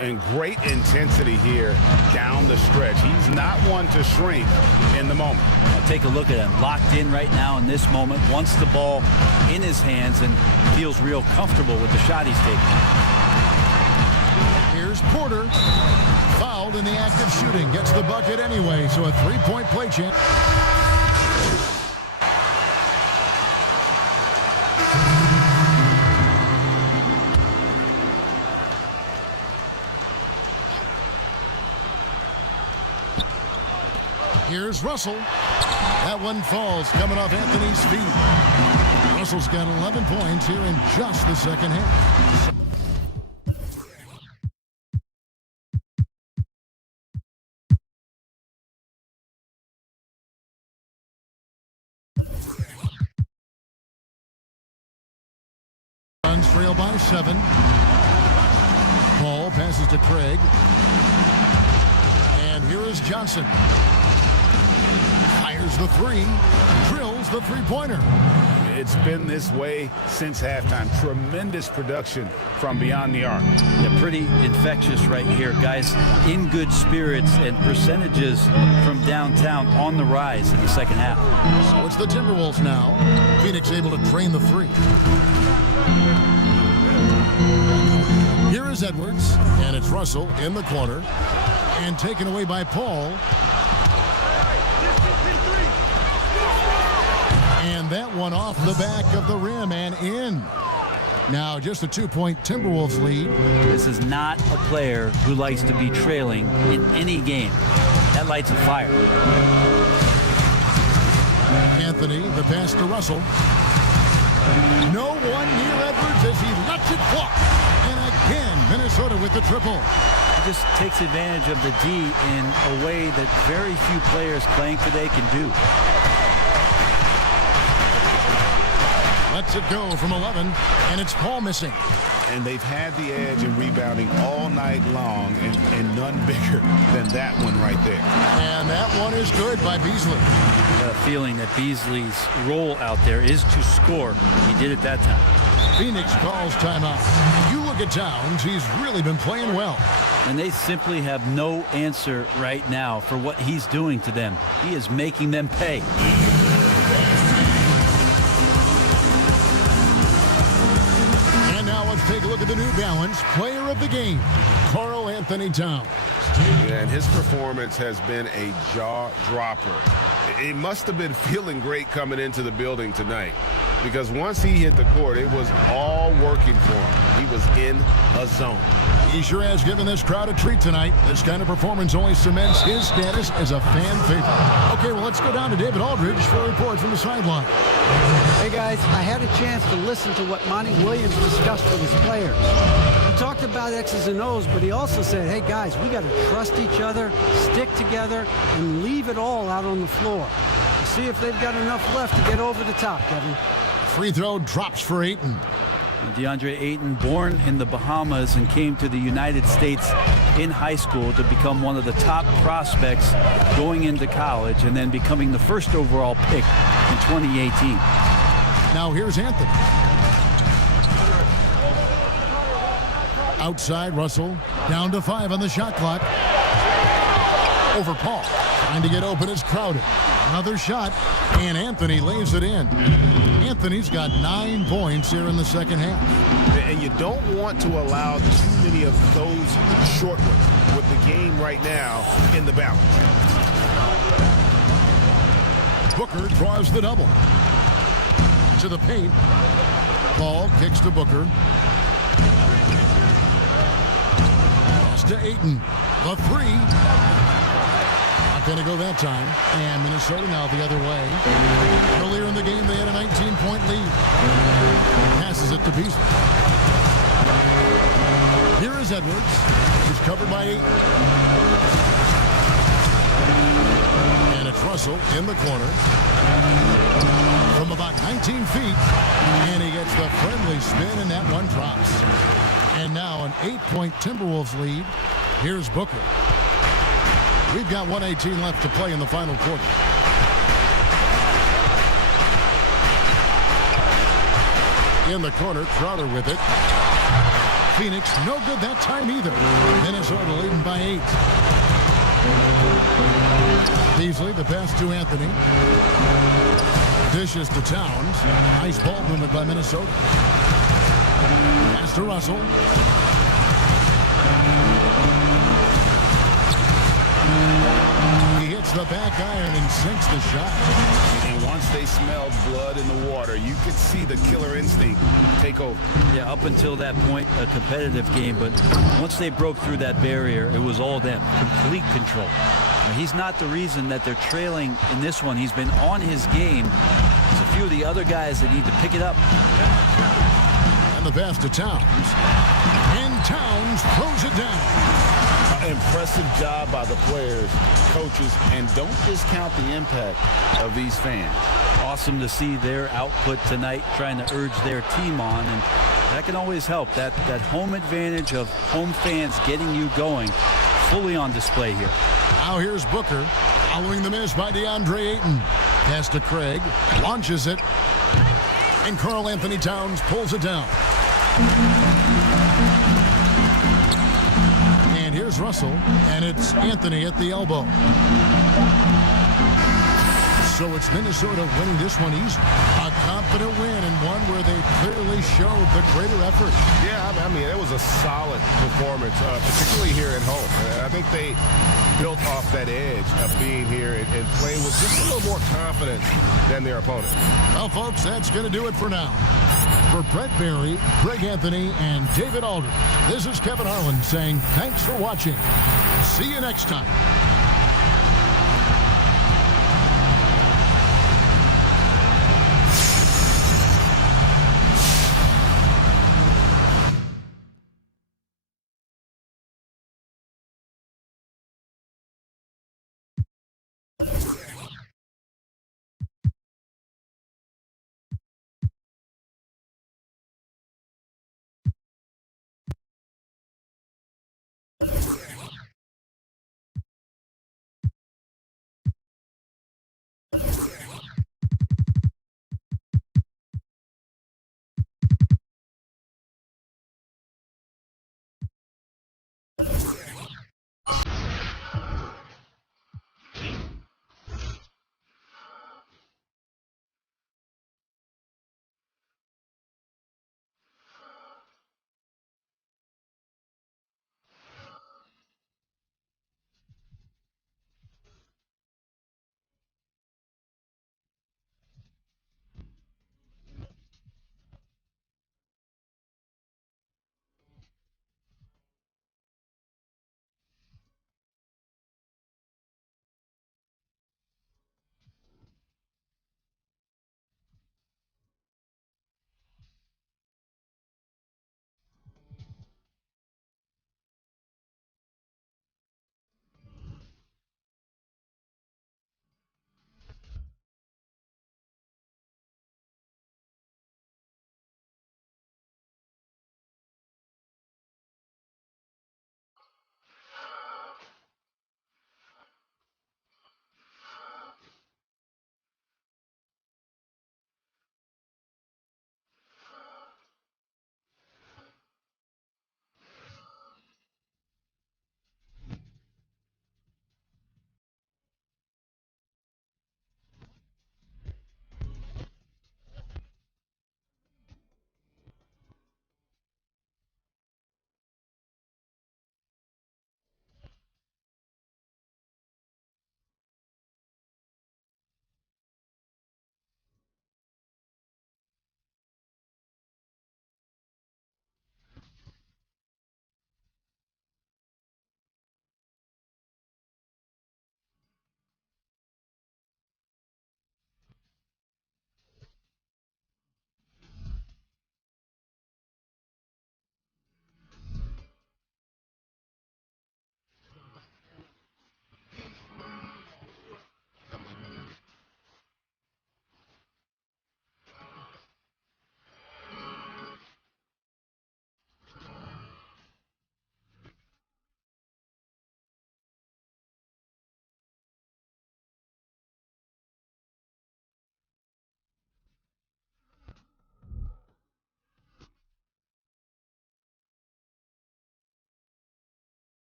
And great intensity here down the stretch. He's not one to shrink in the moment. Now take a look at him. Locked in right now in this moment. Wants the ball in his hands and feels real comfortable with the shot he's taking. Here's Porter. Fouled in the act of shooting. Gets the bucket anyway, so a 3-point play chance. Here's Russell. That one falls coming off Anthony's feet. Russell's got 11 points here in just the second half. Suns trail by 7. Paul passes to Craig. And here is Johnson. Fires the 3, drills the 3-pointer. It's been this way since halftime. Tremendous production from beyond the arc. Yeah, pretty infectious right here. Guys in good spirits and percentages from downtown on the rise in the second half. So it's the Timberwolves now. Phoenix able to drain the 3. Here is Edwards, and it's Russell in the corner. And taken away by Paul. And that one off the back of the rim and in. Now just a 2-point Timberwolves lead. This is not a player who likes to be trailing in any game. That lights a fire. Anthony, the pass to Russell. No one near Edwards as he lets it fly. And again, Minnesota with the triple. He just takes advantage of the D in a way that very few players playing today can do. Lets it go from 11, and it's Paul missing. And they've had the edge in rebounding all night long, and none bigger than that one right there. And that one is good by Beasley. Feeling that Beasley's role out there is to score. He did it that time. Phoenix calls timeout. You look at Towns, he's really been playing well. And they simply have no answer right now for what he's doing to them. He is making them pay. And now let's take a look at the New Balance player of the game, Karl-Anthony Towns. And his performance has been a jaw dropper. He must have been feeling great coming into the building tonight, because once he hit the court, it was all working for him. He was in a zone. He sure has given this crowd a treat tonight. This kind of performance only cements his status as a fan favorite. Okay, well, let's go down to David Aldridge for a report from the sideline. Hey guys, I had a chance to listen to what Monty Williams discussed with his players. He talked about X's and O's, but he also said, hey guys, we got to trust each other, stick together, and leave it all out on the floor. See if they've got enough left to get over the top, Kevin. Free throw drops for Ayton. DeAndre Ayton, born in the Bahamas and came to the United States in high school to become one of the top prospects going into college and then becoming the first overall pick in 2018. Now here's Anthony. Outside, Russell. Down to 5 on the shot clock. Over Paul. Trying to get open is Crowder. Another shot, and Anthony lays it in. Anthony's got 9 points here in the second half. And you don't want to allow too many of those short ones with the game right now in the balance. Booker draws the double. To the paint. Ball kicks to Booker. Pass to Ayton. The 3. Going to go that time, and Minnesota now the other way. Earlier in the game, they had a 19-point lead. Passes it to Beasley. Here is Edwards. He's covered by 8. And it's Russell in the corner from about 19 feet, and he gets the friendly spin, and that one drops. And now an 8-point Timberwolves lead. Here's Booker. We've got 1:18 left to play in the final quarter. In the corner, Crowder with it. Phoenix, no good that time either. Minnesota leading by 8. Beasley, the pass to Anthony. Dishes to Towns. Nice ball movement by Minnesota. Pass to Russell. He hits the back iron and sinks the shot. And once they smelled blood in the water, you could see the killer instinct take over. Yeah, up until that point, a competitive game, but once they broke through that barrier, it was all them. Complete control. Now, he's not the reason that they're trailing in this one. He's been on his game. There's a few of the other guys that need to pick it up. And the pass to Towns. And Towns throws it down. Impressive job by the players, coaches, and don't discount the impact of these fans. Awesome to see their output tonight, trying to urge their team on, and that can always help. That home advantage of home fans getting you going, fully on display here. Now here's Booker, following the miss by DeAndre Ayton. Pass to Craig, launches it, and Karl-Anthony Towns pulls it down. Here's Russell, and it's Anthony at the elbow. So it's Minnesota winning this one easy. A confident win, and one where they clearly showed the greater effort. Yeah, I mean, it was a solid performance, particularly here at home. I think they built off that edge of being here and playing with just a little more confidence than their opponent. Well, folks, that's going to do it for now. For Brett Barry, Greg Anthony, and David Aldridge, this is Kevin Harlan saying thanks for watching. See you next time.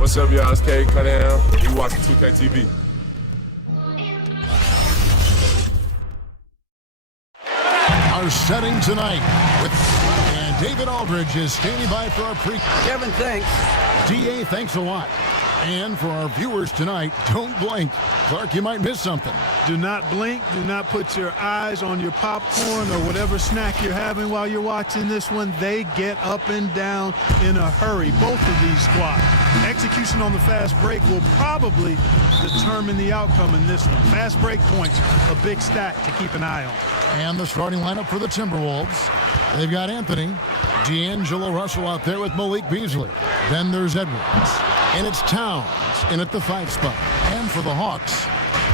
What's up, y'all? It's Cade Cunningham. You watching 2K TV. Our setting tonight and David Aldridge is standing by for our Kevin, thanks. DA, thanks a lot. And for our viewers tonight, don't blink. Clark, you might miss something. Do not blink. Do not put your eyes on your popcorn or whatever snack you're having while you're watching this one. They get up and down in a hurry, both of these squads. Execution on the fast break will probably determine the outcome in this one. Fast break points, a big stat to keep an eye on. And the starting lineup for the Timberwolves. They've got Anthony, D'Angelo Russell out there with Malik Beasley. Then there's Edwards. And it's Towns in at the 5 spot. And for the Hawks,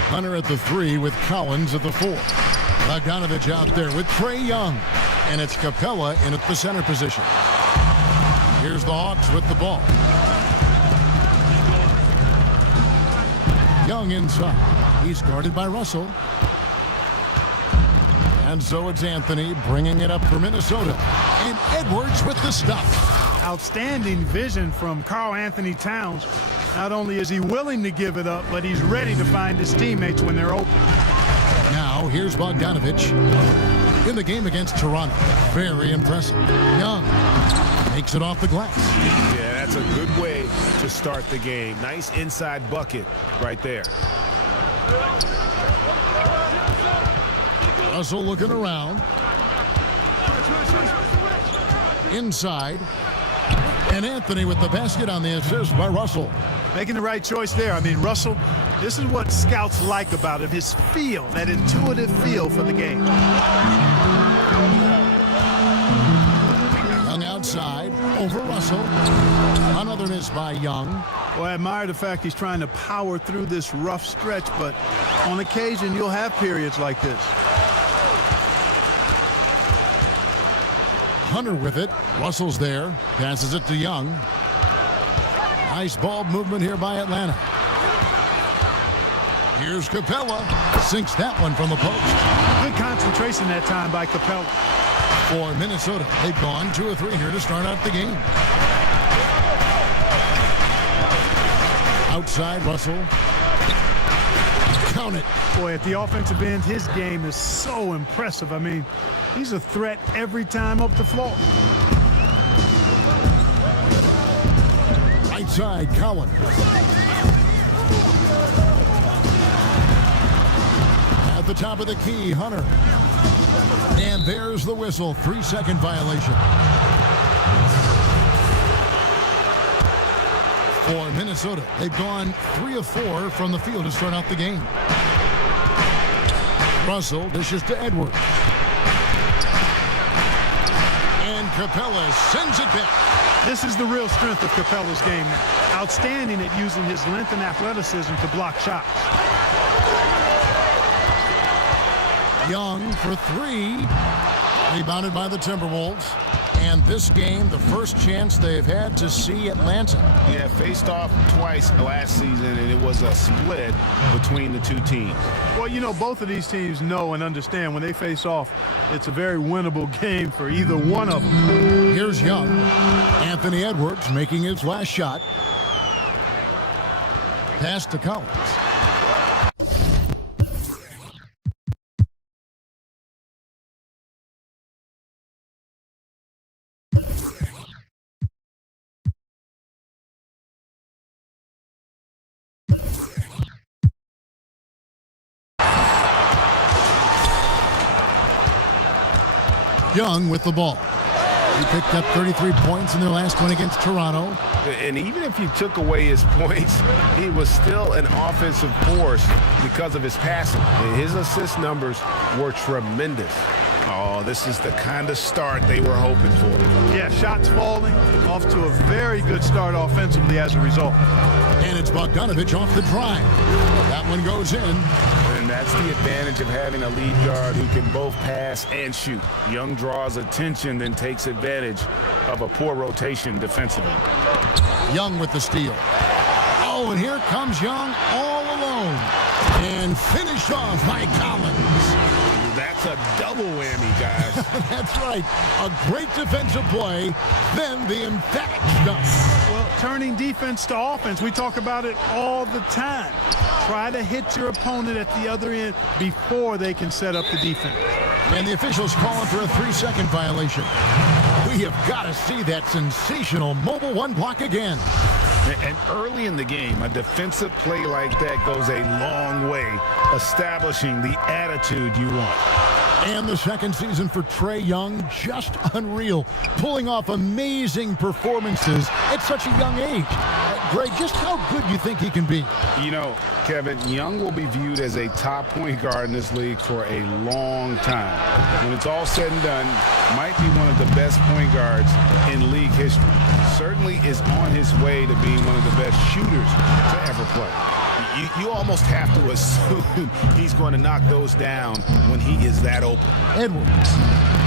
Hunter at the 3 with Collins at the 4. Bogdanovich out there with Trae Young. And it's Capella in at the center position. Here's the Hawks with the ball. Young inside. He's guarded by Russell. And so it's Anthony bringing it up for Minnesota. And Edwards with the stuff. Outstanding vision from Karl Anthony Towns. Not only is he willing to give it up, but he's ready to find his teammates when they're open. Now here's Bogdanovich in the game against Toronto. Very impressive. Young makes it off the glass. Yeah, that's a good way to start the game. Nice inside bucket right there. Russell looking around. Inside. And Anthony with the basket on the assist by Russell. Making the right choice there. I mean, Russell, this is what scouts like about him, his feel, that intuitive feel for the game. Young outside over Russell. Another miss by Young. Well, I admire the fact he's trying to power through this rough stretch, but on occasion you'll have periods like this. Hunter with it. Russell's there. Passes it to Young. Nice ball movement here by Atlanta. Here's Capella. Sinks that one from the post. Good concentration that time by Capella. For Minnesota, they've gone 2 or 3 here to start out the game. Outside Russell. Count it. Boy, at the offensive end, his game is so impressive. I mean, he's a threat every time up the floor. Right side, Collins. At the top of the key, Hunter. And there's the whistle. 3-second violation. For Minnesota, they've gone 3 of 4 from the field to start out the game. Russell dishes to Edwards. And Capella sends it back. This is the real strength of Capella's game now. Outstanding at using his length and athleticism to block shots. Young for 3. Rebounded by the Timberwolves. And this game, the first chance they've had to see Atlanta. Yeah, faced off twice last season, and it was a split between the two teams. Well, you know, both of these teams know and understand when they face off, it's a very winnable game for either one of them. Here's Young. Anthony Edwards making his last shot. Pass to Collins. Young with the ball. He picked up 33 points in their last one against Toronto. And even if you took away his points, he was still an offensive force because of his passing. And his assist numbers were tremendous. Oh, this is the kind of start they were hoping for. Yeah, shots falling, off to a very good start offensively as a result. And it's Bogdanovich off the drive. That one goes in. And that's the advantage of having a lead guard who can both pass and shoot. Young draws attention, then takes advantage of a poor rotation defensively. Young with the steal. Oh, and here comes Young all alone. And finished off by Collins. that's a double whammy, guys. That's right. A great defensive play, then the emphatic stuff. Well, turning defense to offense, we talk about it all the time. Try to hit your opponent at the other end before they can set up the defense. And the officials calling for a 3-second violation. We have got to see that sensational mobile one block again. And early in the game, a defensive play like that goes a long way, establishing the attitude you want. And the second season for Trae Young, just unreal. Pulling off amazing performances at such a young age. Greg, just how good do you think he can be? You know, Kevin, Young will be viewed as a top point guard in this league for a long time. When it's all said and done, might be one of the best point guards in league history. Certainly is on his way to being one of the best shooters to ever play. You almost have to assume he's going to knock those down when he is that open. Edwards.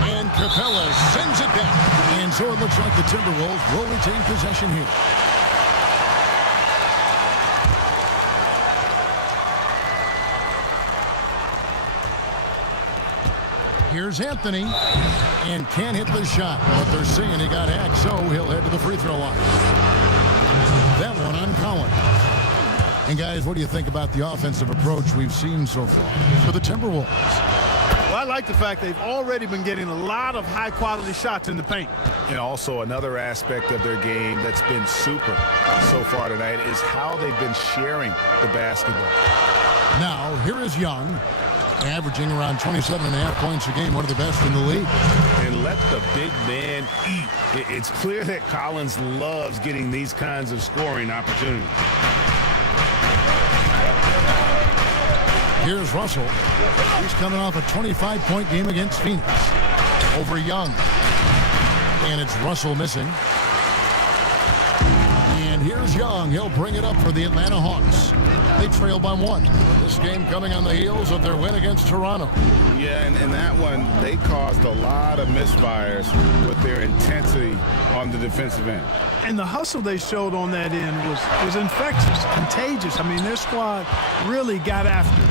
And Capella sends it back. And so it looks like the Timberwolves will retain possession here. Here's Anthony, and can't hit the shot, but they're saying he got hacked, so he'll head to the free throw line. That one on Collins. And guys, what do you think about the offensive approach we've seen so far for the Timberwolves? Well, I like the fact they've already been getting a lot of high-quality shots in the paint. And also another aspect of their game that's been super so far tonight is how they've been sharing the basketball. Now, here is Young, averaging around 27.5 points a game, one of the best in the league. And let the big man eat. It's clear that Collins loves getting these kinds of scoring opportunities. Here's Russell. He's coming off a 25-point game against Phoenix over Young. And it's Russell missing. And here's Young. He'll bring it up for the Atlanta Hawks. They trail by 1. This game coming on the heels of their win against Toronto. Yeah, and that one, they caused a lot of misfires with their intensity on the defensive end. And the hustle they showed on that end was infectious, contagious. I mean, their squad really got after it.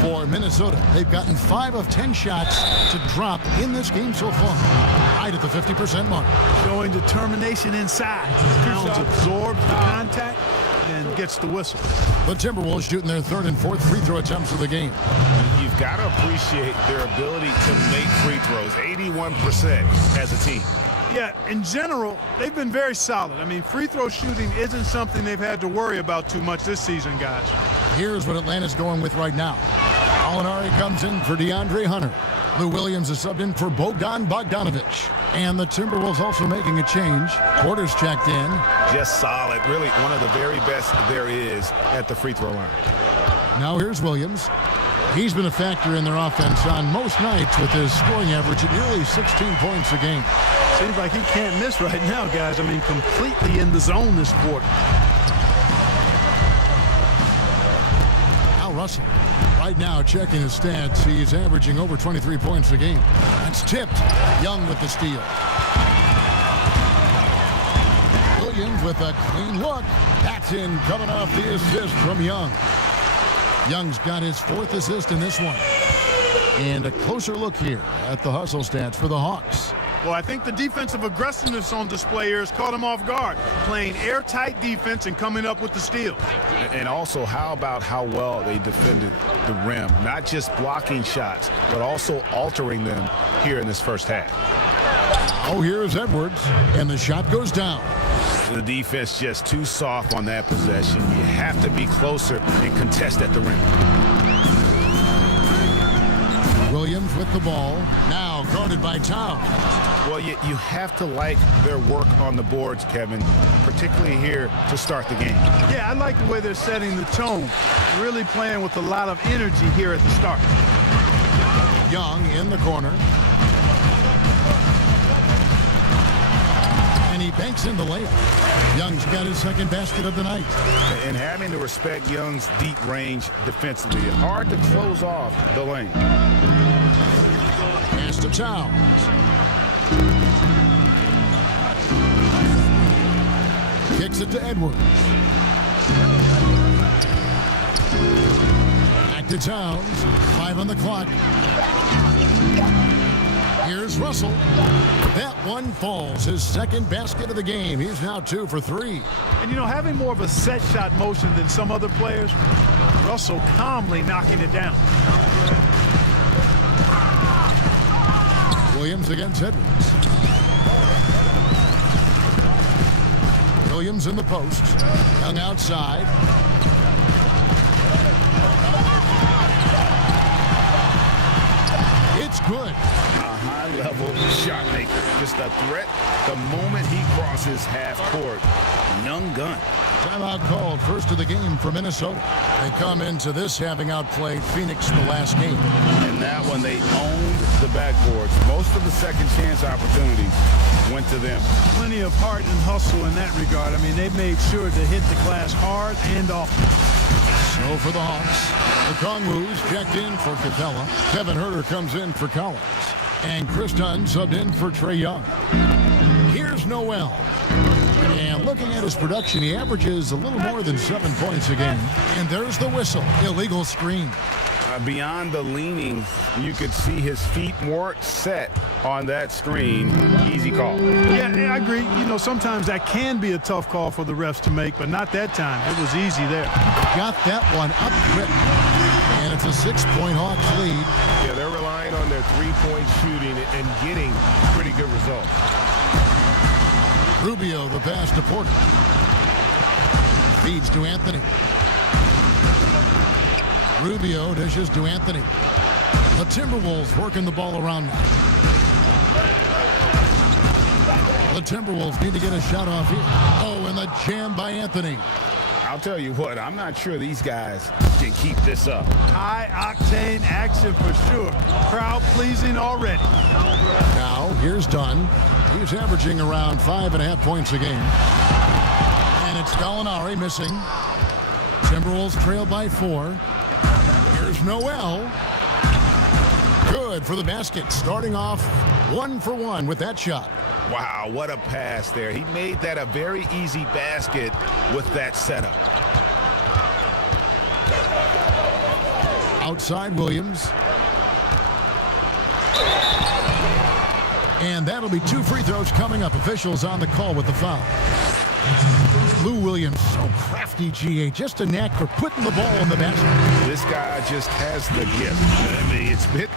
For Minnesota, they've gotten 5 of 10 shots to drop in this game so far. Right at the 50% mark. Showing determination inside. Towns absorbs the contact and gets the whistle. The Timberwolves shooting their 3rd and 4th free throw attempts of the game. You've got to appreciate their ability to make free throws, 81% as a team. Yeah, in general, they've been very solid. I mean, free throw shooting isn't something they've had to worry about too much this season, guys. Here's what Atlanta's going with right now. Alinari comes in for DeAndre Hunter. Lou Williams is subbed in for Bogdan Bogdanovic. And the Timberwolves also making a change. Porter's checked in. Just solid. Really one of the very best there is at the free throw line. Now here's Williams. He's been a factor in their offense on most nights with his scoring average at nearly 16 points a game. Seems like he can't miss right now, guys. I mean, completely in the zone this quarter. Al Russell. Right now, checking his stats, he's averaging over 23 points a game. That's tipped. Young with the steal. Williams with a clean look. That's in, coming off the assist from Young. Young's got his 4th assist in this one. And a closer look here at the hustle stats for the Hawks. Well, I think the defensive aggressiveness on display here has caught him off guard. Playing airtight defense and coming up with the steal. And also, how about how well they defended the rim? Not just blocking shots, but also altering them here in this first half. Oh, here's Edwards, and the shot goes down. The defense just too soft on that possession. You have to be closer and contest at the rim. Williams with the ball, now guarded by Towns. Well, you have to like their work on the boards, Kevin, particularly here to start the game. Yeah, I like the way they're setting the tone. Really playing with a lot of energy here at the start. Young in the corner. And he banks in the layup. Young's got his 2nd basket of the night. And having to respect Young's deep range defensively. Hard to close off the lane. Pass to Towns. Kicks it to Edwards. Back to Towns. 5 on the clock. Here's Russell. That one falls. His second basket of the game. He's now 2 for 3. And, you know, having more of a set shot motion than some other players, Russell calmly knocking it down. Williams against Edwards. Williams in the post. Young outside. It's good. A high-level shot maker. Just a threat the moment he crosses half court. Young gun. Timeout called, first of the game for Minnesota. They come into this having outplayed Phoenix the last game. And that one, they owned the backboards. Most of the second chance opportunities went to them. Plenty of heart and hustle in that regard. I mean, they made sure to hit the glass hard and often. So for the Hawks, the Kongwus checked in for Capella. Kevin Huerter comes in for Collins. And Chris Dunn subbed in for Trae Young. Here's Noel. And looking at his production, he averages a little more than 7 points a game. And there's the whistle. Illegal screen. Beyond the leaning, you could see his feet weren't set on that screen. Easy call. Yeah, I agree. You know, sometimes that can be a tough call for the refs to make, but not that time. It was easy there. Got that one up quick. And it's a 6-point Hawks lead. Yeah, they're relying on their three-point shooting and getting pretty good results. Rubio, the pass to Porter. Feeds to Anthony. Rubio dishes to Anthony. The Timberwolves working the ball around now. The Timberwolves need to get a shot off here. Oh, and the jam by Anthony. I'll tell you what, I'm not sure these guys can keep this up. High-octane action for sure. Crowd-pleasing already. Now, here's Dunn. He's averaging around 5.5 points a game. And it's Gallinari missing. Timberwolves trail by 4. Here's Noel. Good for the basket. Starting off 1 for 1 with that shot. Wow, what a pass there. He made that a very easy basket with that setup. Outside Williams. And that'll be 2 free throws coming up. Officials on the call with the foul. Lou Williams, so crafty, GA. Just a knack for putting the ball in the basket. This guy just has the gift. I mean, it's bit.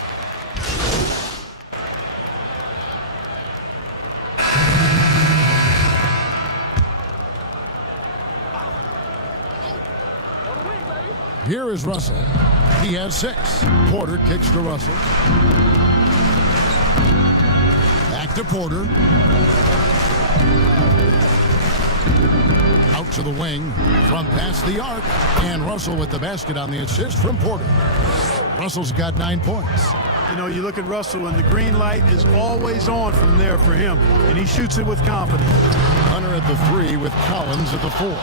Here is Russell. He has 6. Porter kicks to Russell. Back to Porter. Out to the wing from past the arc. And Russell with the basket on the assist from Porter. Russell's got 9 points. You know, you look at Russell, and the green light is always on from there for him. And he shoots it with confidence. Hunter at the 3 with Collins at the 4.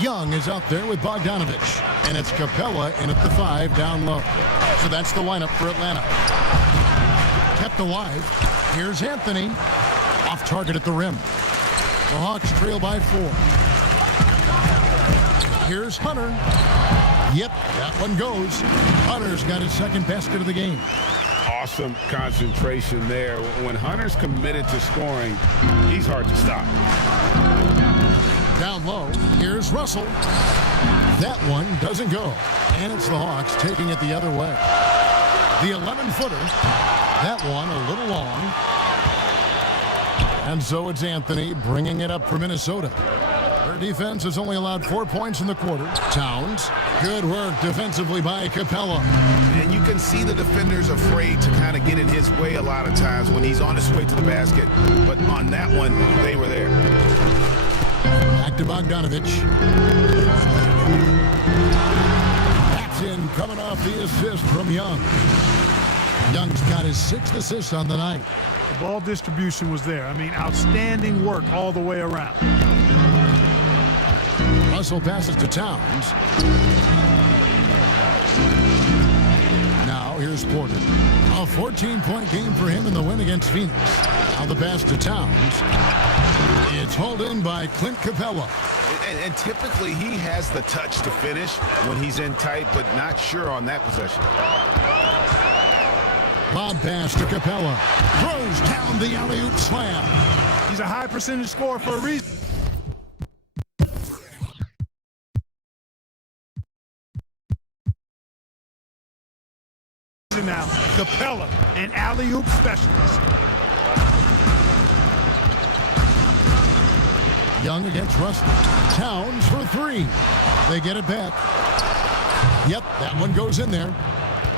Young is out there with Bogdanovich. And it's Capella in at the 5 down low. So that's the lineup for Atlanta. Kept alive. Here's Anthony. Off target at the rim. The Hawks trail by 4. Here's Hunter. Yep, that one goes. Hunter's got his second basket of the game. Awesome concentration there. When Hunter's committed to scoring, he's hard to stop. Down low, here's Russell. That one doesn't go. And it's the Hawks taking it the other way. The 11-footer. That one a little long. And so it's Anthony bringing it up for Minnesota. Their defense has only allowed 4 points in the quarter. Towns, good work defensively by Capella. And you can see the defenders afraid to kind of get in his way a lot of times when he's on his way to the basket. But on that one, they were there. Back to Bogdanovich. That's in, coming off the assist from Young. Young's got his 6th assist on the night. The ball distribution was there. I mean, outstanding work all the way around. Russell passes to Towns. Now here's Porter. A 14-point game for him in the win against Phoenix. Now the pass to Towns. It's hauled in by Clint Capella. And typically he has the touch to finish when he's in tight, but not sure on that possession. Lob pass to Capella. Throws down the alley-oop slam. He's a high percentage scorer for a reason. Now, Capella, an alley-oop specialist. Young against Russell. Towns for three. They get it back. Yep, that one goes in there.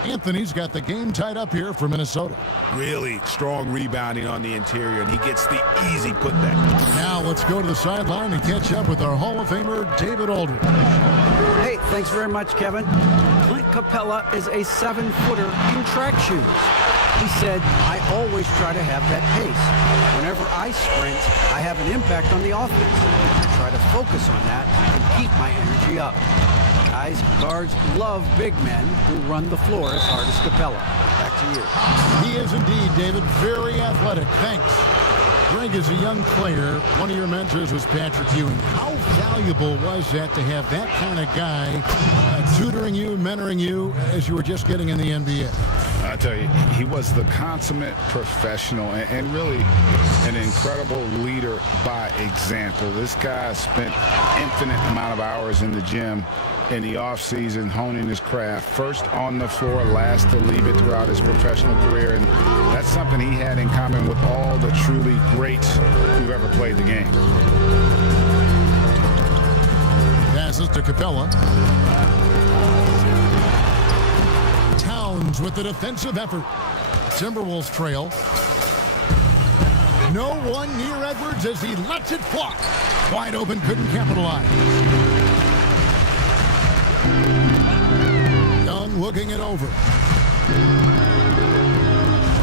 Anthony's got the game tied up here for Minnesota. Really strong rebounding on the interior, and he gets the easy putback. Now let's go to the sideline and catch up with our Hall of Famer, David Aldridge. Hey, thanks very much, Kevin. Clint Capella is a 7-footer in track shoes. He said, I always try to have that pace. Whenever I sprint, I have an impact on the offense. I try to focus on that and keep my energy up. Guys, guards love big men who run the floor as hard as Capella. Back to you. He is indeed, David, very athletic. Thanks. Greg, as a young player, one of your mentors was Patrick Ewing. How valuable was that to have that kind of guy tutoring you, mentoring you as you were just getting in the NBA? I tell you, he was the consummate professional and really an incredible leader by example. This guy spent infinite amount of hours in the gym in the offseason honing his craft, first on the floor, last to leave it throughout his professional career, and that's something he had in common with all the truly greats who've ever played the game. Passes to Capella. Towns with the defensive effort. Timberwolves trail. No one near Edwards as he lets it fly. Wide open, couldn't capitalize. Young looking it over.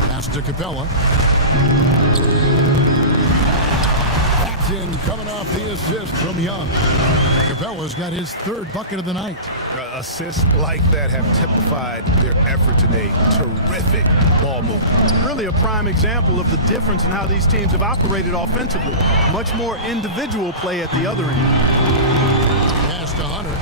Pass to Capella. That's in, coming off the assist from Young. Capella's got his third bucket of the night. Assists like that have typified their effort today. Terrific ball movement. Really a prime example of the difference in how these teams have operated offensively. Much more individual play at the other end. Pass to Hunter.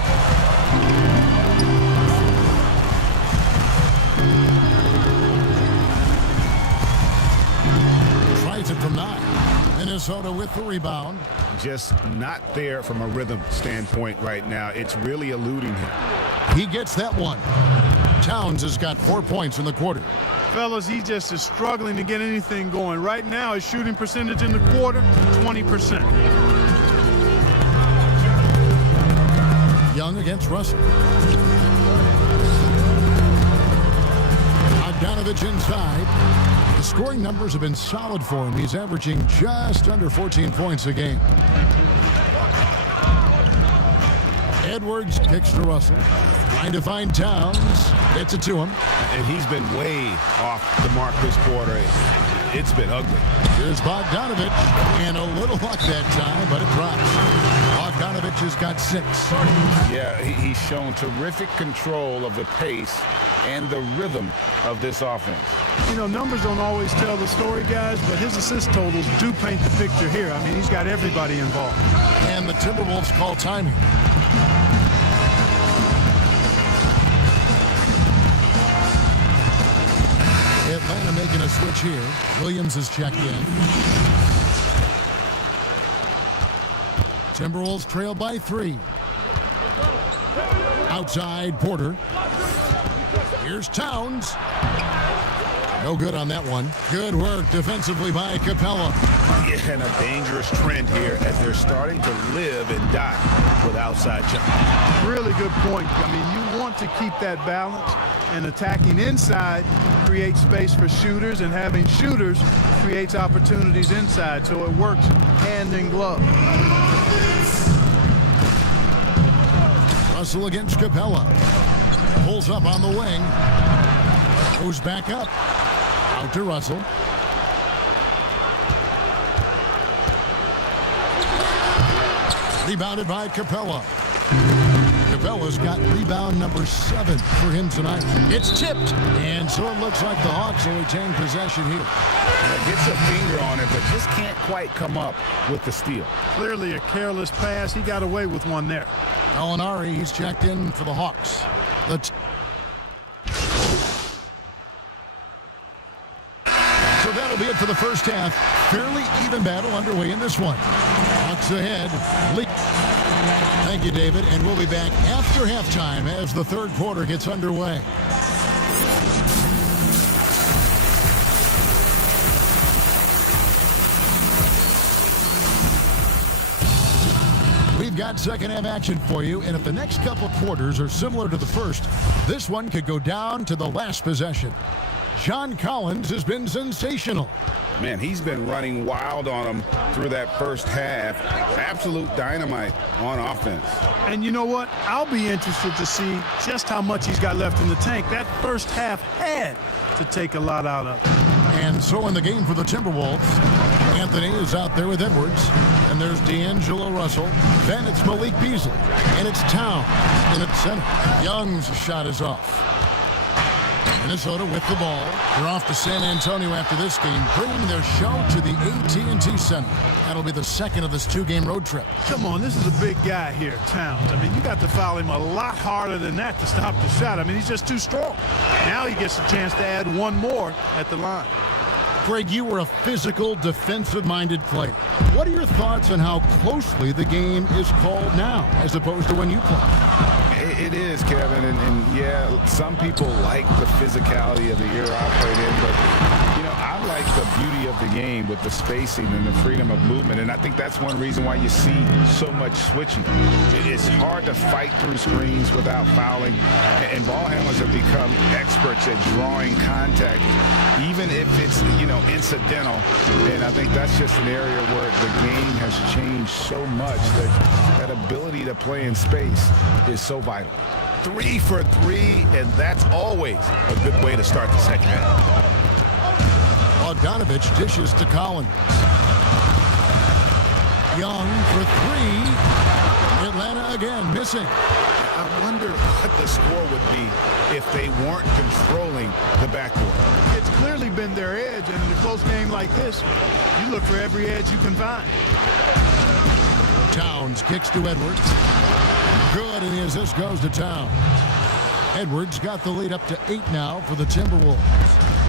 Tries it from 9. Minnesota with the rebound. Just not there from a rhythm standpoint right now. It's really eluding him. He gets that one. Towns has got 4 points in the quarter. Fellas, he just is struggling to get anything going. Right now, his shooting percentage in the quarter, 20%. Young against Russell. Bogdanovich inside. The scoring numbers have been solid for him. He's averaging just under 14 points a game. Edwards kicks to Russell. Trying to find Towns. Gets it to him. And he's been way off the mark this quarter. It's been ugly. Here's Bogdanovich. And a little luck that time, but it drops. Bogdanovich has got 6. Yeah, he's shown terrific control of the pace and the rhythm of this offense. You know, numbers don't always tell the story, guys, but his assist totals do paint the picture here. I mean, he's got everybody involved. And the Timberwolves call timing. Atlanta making a switch here. Williams is checked in. Timberwolves trail by 3. Outside, Porter. Here's Towns. No good on that one. Good work defensively by Capella. Yeah, and a dangerous trend here as they're starting to live and die with outside jump. Really good point. I mean, you want to keep that balance, and attacking inside creates space for shooters, and having shooters creates opportunities inside, so it works hand in glove. Russell against Capella. Pulls up on the wing. Goes back up. Out to Russell. Rebounded by Capella. Capella's got rebound number 7 for him tonight. It's tipped. And so it looks like the Hawks will retain possession here. Gets a finger on it, but just can't quite come up with the steal. Clearly a careless pass. He got away with one there. Gallinari, he's checked in for the Hawks. That'll be it for the first half. Fairly even battle underway in this one. Hawks ahead. Thank you, David. And we'll be back after halftime as the third quarter gets underway. We've got second half action for you, and if the next couple quarters are similar to the first, this one could go down to the last possession. John Collins has been sensational. Man, he's been running wild on them through that first half. Absolute dynamite on offense. And you know what? I'll be interested to see just how much he's got left in the tank. That first half had to take a lot out of it. And so in the game for the Timberwolves, Anthony is out there with Edwards. And there's D'Angelo Russell. Then it's Malik Beasley. And it's Towns in at center. Young's shot is off. Minnesota with the ball. They're off to San Antonio after this game, bringing their show to the AT&T Center. That'll be the second of this two-game road trip. Come on, this is a big guy here, Towns. I mean, you got to foul him a lot harder than that to stop the shot. I mean, he's just too strong. Now he gets a chance to add one more at the line. Greg, you were a physical, defensive-minded player. What are your thoughts on how closely the game is called now as opposed to when you played? It is, Kevin, and yeah, some people like the physicality of the era I played in, but, you know, I like the beauty of the game with the spacing and the freedom of movement, and I think that's one reason why you see so much switching. It's hard to fight through screens without fouling, and ball handlers have become experts at drawing contact, even if it's, you know, incidental, and I think that's just an area where the game has changed so much that ability to play in space is so vital. 3 for 3, and that's always a good way to start the second half. Bogdanovich dishes to Collins. Young for 3. Atlanta again missing. I wonder what the score would be if they weren't controlling the backcourt. It's clearly been their edge, and in a close game like this, you look for every edge you can find. Towns kicks to Edwards. Good, and the assist goes to Towns. Edwards got the lead up to 8 now for the Timberwolves.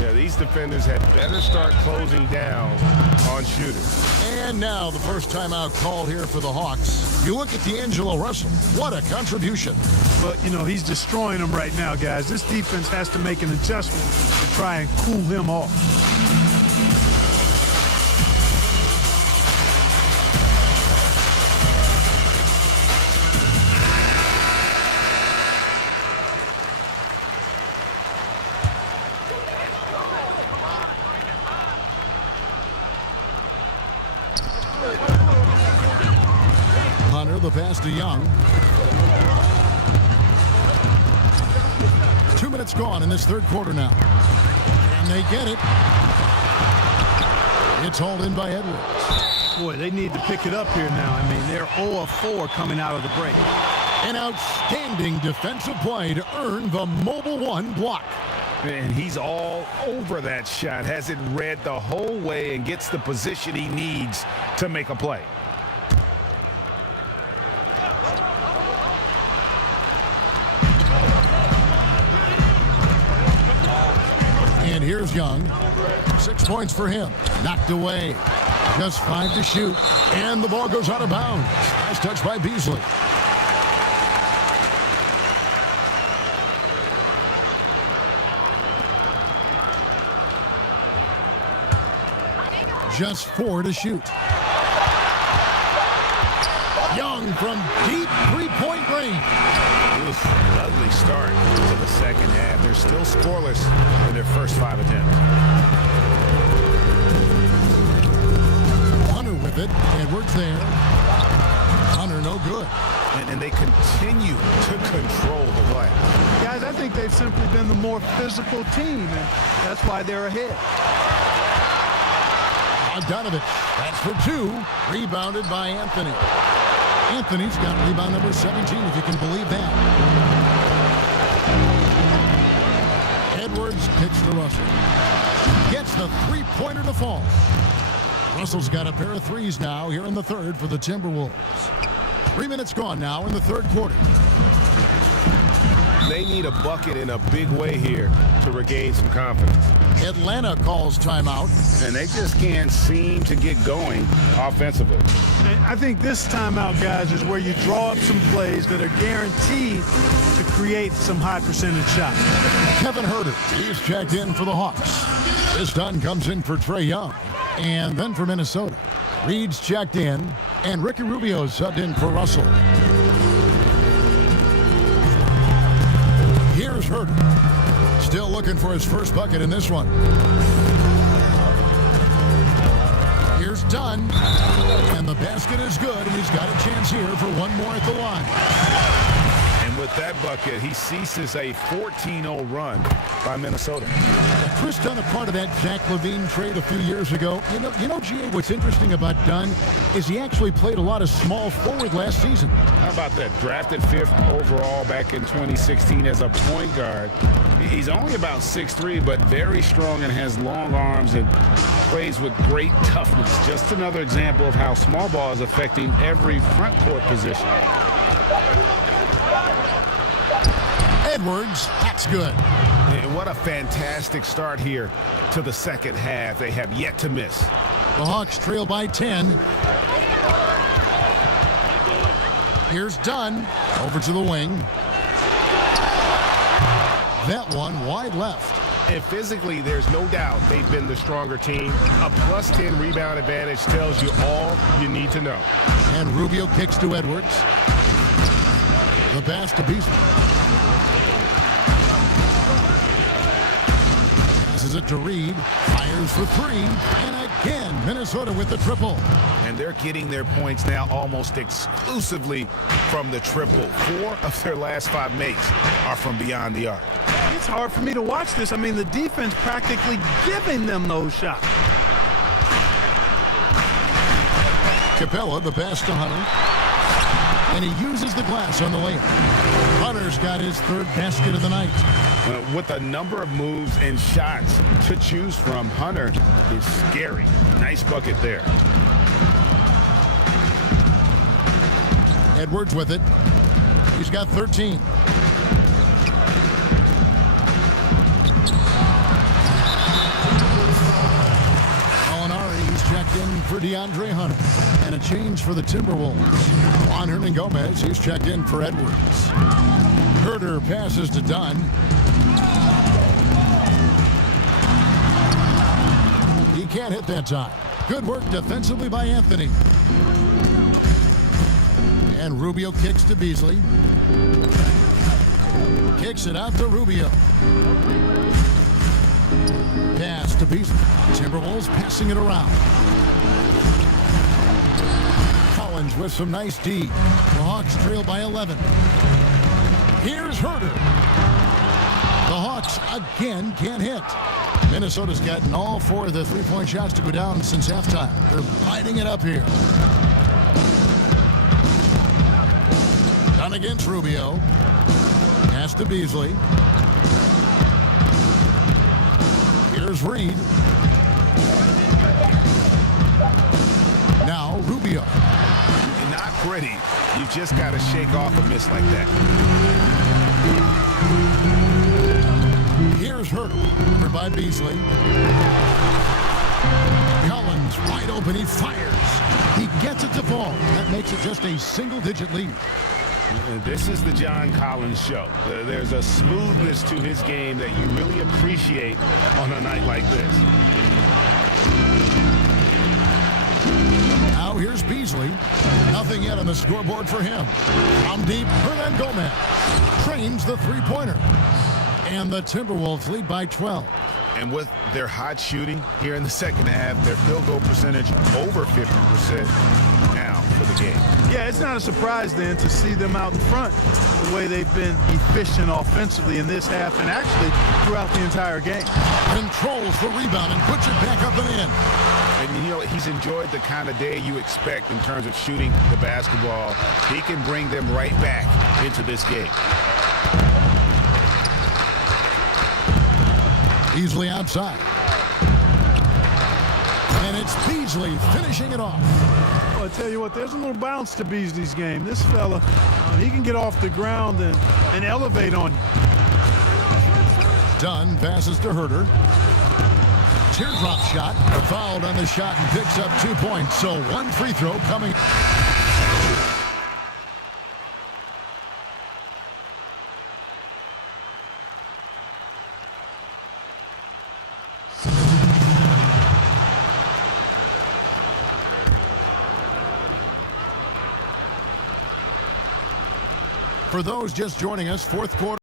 Yeah, these defenders had better start closing down on shooters. And now the first timeout called here for the Hawks. You look at D'Angelo Russell. What a contribution. But, you know, he's destroying them right now, guys. This defense has to make an adjustment to try and cool him off. The pass to Young. 2 minutes gone in this third quarter now. And they get it. It's hauled in by Edwards. Boy, they need to pick it up here now. I mean, they're 0 of 4 coming out of the break. An outstanding defensive play to earn the Mobile One block. And he's all over that shot. Has it read the whole way and gets the position he needs to make a play. And here's Young. 6 points for him. Knocked away. Just 5 to shoot. And the ball goes out of bounds. Nice touch by Beasley. Just 4 to shoot. Young from deep three-point range. An ugly start to the second half. They're still scoreless in their first 5 attempts. Hunter with it. Edwards there. Hunter no good. And they continue to control the play. Guys, I think they've simply been the more physical team, and that's why they're ahead. Bogdanovich, that's for 2. Rebounded by Anthony. Anthony's got rebound number 17, if you can believe that. Edwards kicks to Russell. Gets the three-pointer to fall. Russell's got a pair of threes now here in the third for the Timberwolves. 3 minutes gone now in the third quarter. They need a bucket in a big way here to regain some confidence. Atlanta calls timeout. And they just can't seem to get going offensively. And I think this timeout, guys, is where you draw up some plays that are guaranteed to create some high percentage shots. Kevin Huerter, he's checked in for the Hawks. This time comes in for Trae Young. And then for Minnesota, Reed's checked in, and Ricky Rubio subbed in for Russell. Here's Huerter. Still looking for his first bucket in this one. Here's Dunn. And the basket is good, and he's got a chance here for one more at the line. And with that bucket, he ceases a 14-0 run by Minnesota. Chris Dunn, a part of that Zach LaVine trade a few years ago. You know, G.A., what's interesting about Dunn is he actually played a lot of small forward last season. How about that? Drafted 5th overall back in 2016 as a point guard. He's only about 6'3", but very strong and has long arms and plays with great toughness. Just another example of how small ball is affecting every front court position. Edwards, that's good. And what a fantastic start here to the second half. They have yet to miss. The Hawks trail by 10. Here's Dunn over to the wing. That one wide left. And physically, there's no doubt they've been the stronger team. A +10 rebound advantage tells you all you need to know. And Rubio kicks to Edwards. The pass to Beasley. Passes it to Reed. Fires for three. And again, Minnesota with the triple. And they're getting their points now almost exclusively from the triple. 4 of their last 5 makes are from beyond the arc. It's hard for me to watch this. I mean, the defense practically giving them those shots. Capella, the pass to Hunter. And he uses the glass on the layup. Hunter's got his 3rd basket of the night. With a number of moves and shots to choose from, Hunter is scary. Nice bucket there. Edwards with it. He's got 13. He's checked in for DeAndre Hunter. And a change for the Timberwolves. Juan Hernangomez, he's checked in for Edwards. Huerter passes to Dunn. He can't hit that time. Good work defensively by Anthony. And Rubio kicks to Beasley. Kicks it out to Rubio. Pass to Beasley. Timberwolves passing it around. Collins with some nice D. The Hawks trail by 11. Here's Huerter. The Hawks again can't hit. Minnesota's gotten all 4 of the 3-point shots to go down since halftime. They're lighting it up here. Done against Rubio. Pass to Beasley. Here's Reed. Now Rubio. Not pretty. You just got to shake off a miss like that. Here's Huerter. Covered by Beasley. Collins wide open. He fires. He gets it to fall. That makes it just a single-digit lead. This is the John Collins show. There's a smoothness to his game that you really appreciate on a night like this. Now here's Beasley. Nothing yet on the scoreboard for him. From deep, Hernangomez trains the three-pointer. And the Timberwolves lead by 12. And with their hot shooting here in the second half, their field goal percentage over 50% now for the game. Yeah, it's not a surprise then to see them out in front the way they've been efficient offensively in this half and actually throughout the entire game. Controls the rebound and puts it back up and in. And, you know, he's enjoyed the kind of day you expect in terms of shooting the basketball. He can bring them right back into this game. Beasley outside. And it's Beasley finishing it off. Well, I tell you what, there's a little bounce to Beasley's game. This fella, he can get off the ground and elevate on you. Dunn passes to Herter. Teardrop shot, fouled on the shot and picks up 2 points. So one free throw coming. For those just joining us, fourth quarter.